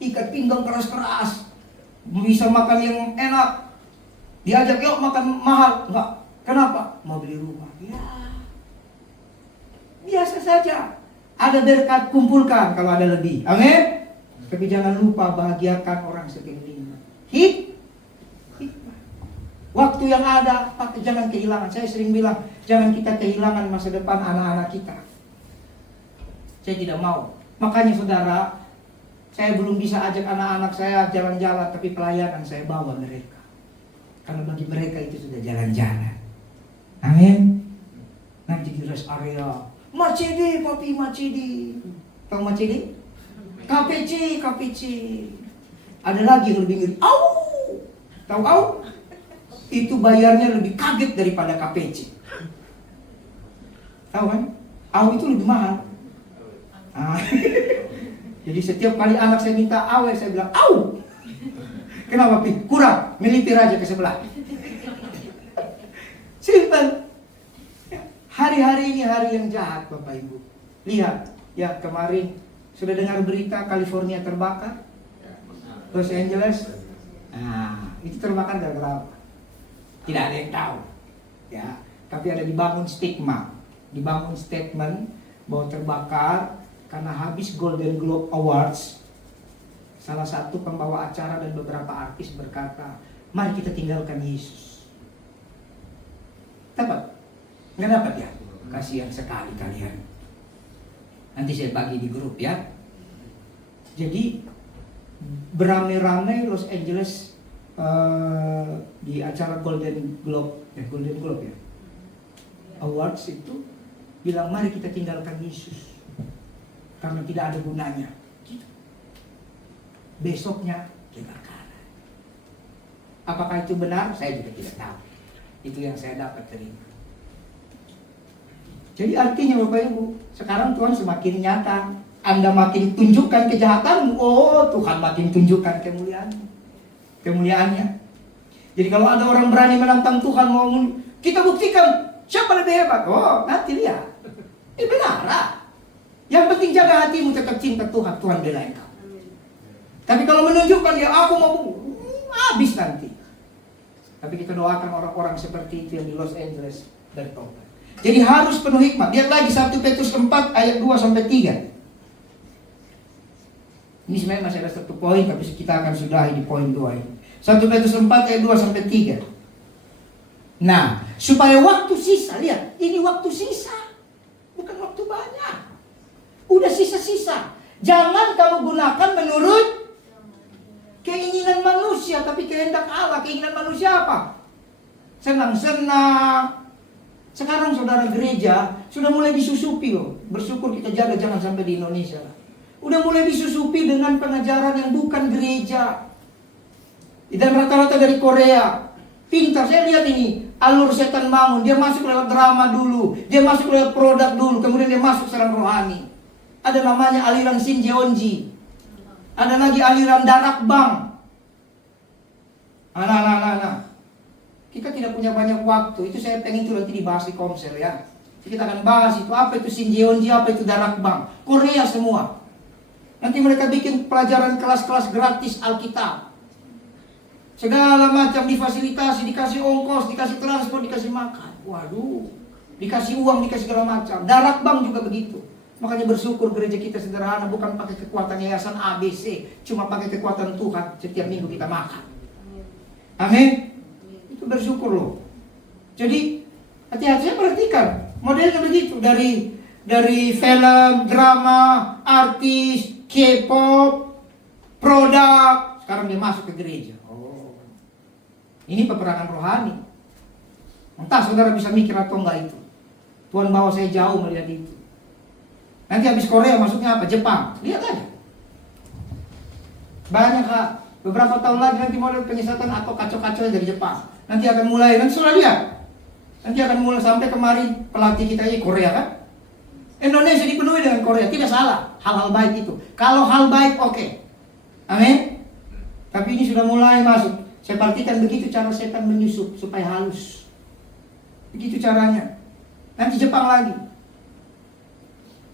Ikat pinggang keras-keras, bisa makan yang enak. Diajak yuk makan mahal, enggak. Kenapa? Mau beli rumah, ya. Biasa saja. Ada berkat, kumpulkan kalau ada lebih. Amin. Tapi jangan lupa bahagiakan orang sekelilingnya. Waktu yang ada, jangan kehilangan. Saya sering bilang, jangan kita kehilangan masa depan anak-anak kita. Saya tidak mau. Makanya saudara, saya belum bisa ajak anak-anak saya jalan-jalan, tapi pelayanan saya bawa mereka. Karena bagi mereka itu sudah jalan-jalan. Amin. Nanti di rest area, Macedi, papi Macedi. Tahu Macedi? KPC. Ada lagi yang lebih ngeri. Tahu au? Itu bayarnya lebih kaget daripada KPC. Tahu kan? Au itu lebih mahal. Jadi setiap kali anak saya minta awe, saya bilang au. Kenapa Pi? Kurang, melipir aja ke sebelah. Simple. Hari-hari ini hari yang jahat Bapak Ibu. Lihat, ya kemarin sudah dengar berita California terbakar, Los Angeles. Itu terbakar gara-gara apa? Tidak ada yang tahu, ya. Tapi ada dibangun stigma, dibangun statement bahwa terbakar karena habis Golden Globe Awards. Salah satu pembawa acara dan beberapa artis berkata, mari kita tinggalkan Yesus. Dapat? Nggak dapat ya? Kasihan sekali kalian. Nanti saya bagi di grup ya. Jadi beramai-ramai Los Angeles di acara Golden Globe ya, Awards itu bilang mari kita tinggalkan Yesus karena tidak ada gunanya. Besoknya kebakaran. Apakah itu benar? Saya juga tidak tahu. Itu yang saya dapat terima. Jadi artinya Bapak Ibu, sekarang Tuhan semakin nyata. Anda makin tunjukkan kejahatanmu, oh Tuhan makin tunjukkan kemuliaannya. Jadi kalau ada orang berani menantang Tuhan, mau kita buktikan siapa lebih hebat, oh nanti lihat. Ini benar lah. Yang penting jaga hatimu, tetap cinta Tuhan, Tuhan bela engkau. Tapi kalau menunjukkan dia, aku mau habis nanti. Tapi kita doakan orang-orang seperti itu yang di Los Angeles bertobat. Jadi harus penuh hikmat. Lihat lagi 1 Petrus 4 ayat 2-3. Ini sebenarnya masih ada satu poin, tapi kita akan sudahi di poin 2 ini. 1 Petrus 4 ayat 2-3. Nah, supaya waktu sisa, lihat, ini waktu sisa. Bukan waktu banyak. Udah sisa-sisa. Jangan kamu gunakan menurut keinginan manusia, tapi kehendak Allah. Keinginan manusia apa? Senang-senang. Sekarang saudara gereja sudah mulai disusupi loh. Bersyukur kita jaga jangan sampai di Indonesia lah. Udah mulai disusupi dengan pengajaran yang bukan gereja. Dan rata-rata dari Korea. Pintar, saya lihat ini. Alur setan bangun, dia masuk lewat drama dulu. Dia masuk lewat produk dulu. Kemudian dia masuk serang rohani. Ada namanya aliran Shinjeonji. Ada lagi aliran Darak Bang. Nah. Kita tidak punya banyak waktu. Itu saya pengen itu nanti dibahas di Komsel ya. Kita akan bahas itu. Apa itu Shinjeonji, apa itu Darak Bang. Korea semua. Nanti mereka bikin pelajaran kelas-kelas gratis Alkitab. Segala macam difasilitasi, dikasih ongkos, dikasih transport, dikasih makan. Waduh, dikasih uang, dikasih segala macam. Darak Bang juga begitu. Makanya bersyukur gereja kita sederhana, bukan pakai kekuatan yayasan ABC, cuma pakai kekuatan Tuhan. Setiap minggu kita makan. Amin. Itu bersyukur loh. Jadi hati-hati, saya perhatikan modelnya begitu, dari film, drama, artis, K-pop, produk, sekarang dia masuk ke gereja. Oh, ini peperangan rohani. Entah saudara bisa mikir atau enggak itu. Tuhan bawa saya jauh melihat itu. Nanti habis Korea masuknya apa? Jepang. Lihat aja. Banyak Kak. Beberapa tahun lagi nanti model penyesatan atau kacau-kacau dari Jepang. Nanti akan mulai, nanti sudah lihat. Nanti akan mulai sampai kemarin pelatih kita ini Korea kan. Indonesia dipenuhi dengan Korea, tidak salah. Hal-hal baik itu. Kalau hal baik oke. Amin. Tapi ini sudah mulai masuk. Saya perhatikan begitu cara setan menyusup supaya halus. Begitu caranya. Nanti Jepang lagi.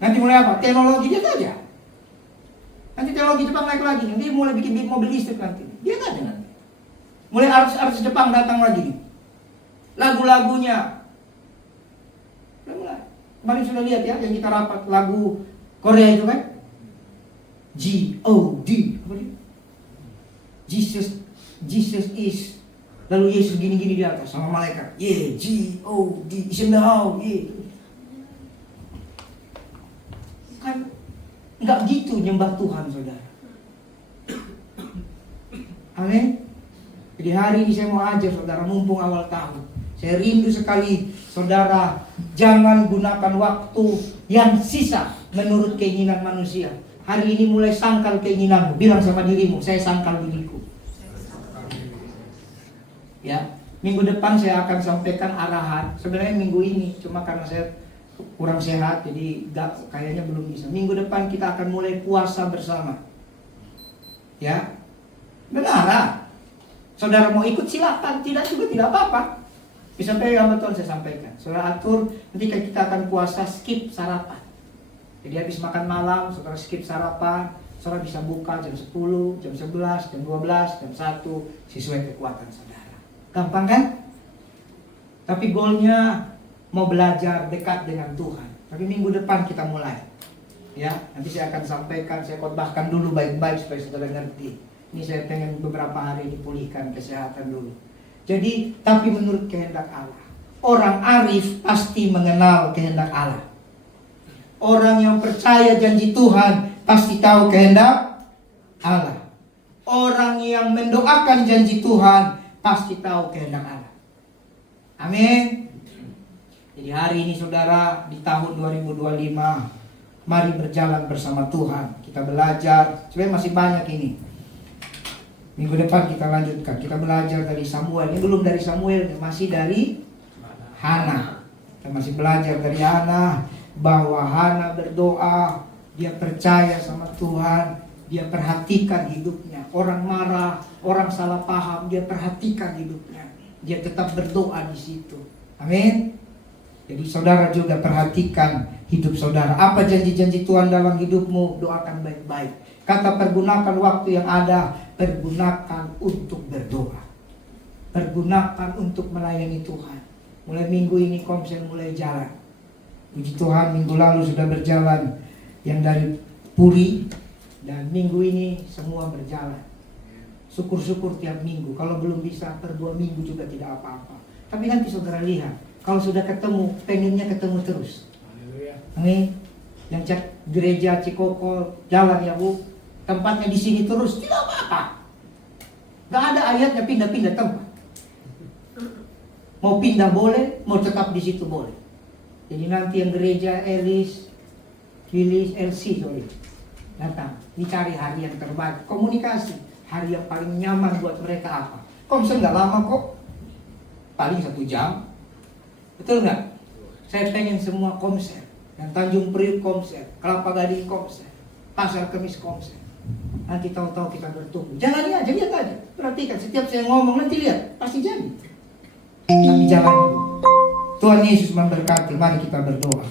Nanti mulai apa? Teknologi dia saja. Nanti teknologi Jepang naik lagi. Nanti mulai bikin mobil listrik nanti. Dia aja nanti. Mulai artis-artis Jepang datang lagi nih. Lagu-lagunya. Mulai. Kemarin sudah lihat ya yang kita rapat lagu Korea itu kan? G.O.D. Apa dia? Jesus is. Lalu Yesus gini-gini di atas sama malaikat. Yeah, G.O.D. is in the house. Yeah. Kan enggak gitu nyembah Tuhan saudara. Amin. Jadi hari ini saya mau ajar saudara, mumpung awal tahun. Saya rindu sekali saudara, jangan gunakan waktu yang sisa menurut keinginan manusia. Hari ini mulai sangkal keinginanmu. Bilang sama dirimu, saya sangkal diriku. Ya, minggu depan saya akan sampaikan arahan. Sebenarnya minggu ini, cuma karena saya kurang sehat, jadi kayaknya belum bisa. Minggu depan kita akan mulai puasa bersama. Ya, benar lah. Saudara mau ikut silakan, tidak juga tidak apa-apa. Bisa pegang betul saya sampaikan. Saudara atur, ketika kita akan puasa skip sarapan. Jadi habis makan malam, saudara skip sarapan. Saudara bisa buka jam 10, jam 11, jam 12, jam 1 sesuai kekuatan saudara. Gampang kan? Tapi goalnya mau belajar dekat dengan Tuhan. Tapi minggu depan kita mulai. Ya, nanti saya akan sampaikan, saya khotbahkan dulu baik-baik supaya saudara ngerti. Ini saya pengen beberapa hari dipulihkan kesehatan dulu. Jadi, tapi menurut kehendak Allah. Orang arif pasti mengenal kehendak Allah. Orang yang percaya janji Tuhan pasti tahu kehendak Allah. Orang yang mendoakan janji Tuhan pasti tahu kehendak Allah. Amin. Jadi hari ini saudara, di tahun 2025, mari berjalan bersama Tuhan. Kita belajar, sebenarnya masih banyak ini. Minggu depan kita lanjutkan. Kita belajar dari Samuel. Ini belum dari Samuel, masih dari Hana. Kita masih belajar dari Hana, bahwa Hana berdoa, dia percaya sama Tuhan, dia perhatikan hidupnya. Orang marah, orang salah paham, dia perhatikan hidupnya. Dia tetap berdoa di situ. Amin. Jadi saudara juga perhatikan hidup saudara. Apa janji-janji Tuhan dalam hidupmu? Doakan baik-baik. Kata pergunakan waktu yang ada, pergunakan untuk berdoa. Pergunakan untuk melayani Tuhan. Mulai minggu ini Komsel mulai jalan. Puji Tuhan, minggu lalu sudah berjalan yang dari Puri, dan minggu ini semua berjalan. Syukur-syukur tiap minggu. Kalau belum bisa per 2 minggu juga tidak apa-apa. Tapi nanti saudara lihat, kalau sudah ketemu, pengennya ketemu terus. Amin. Yang cek gereja Cikoko jalan ya Bu, tempatnya di sini terus, tidak apa-apa. Gak ada ayatnya pindah-pindah tempat. Mau pindah boleh, mau tetap di situ boleh. Jadi nanti yang gereja Elis, Willis, LC datang, dicari hari yang terbaik, komunikasi, hari yang paling nyaman buat mereka apa. Komsel nggak lama kok, paling 1 jam, betul nggak? Saya pengen semua komsel, yang Tanjung Priok komsel, Kelapa Gading komsel, Pasar Kemis komsel. Nanti tahu-tahu kita bertumbuh. Jalani aja, lihat aja, perhatikan. Setiap saya ngomong nanti lihat, pasti jadi. Tapi jalani. Tuhan Yesus memberkati. Mari kita berdoa.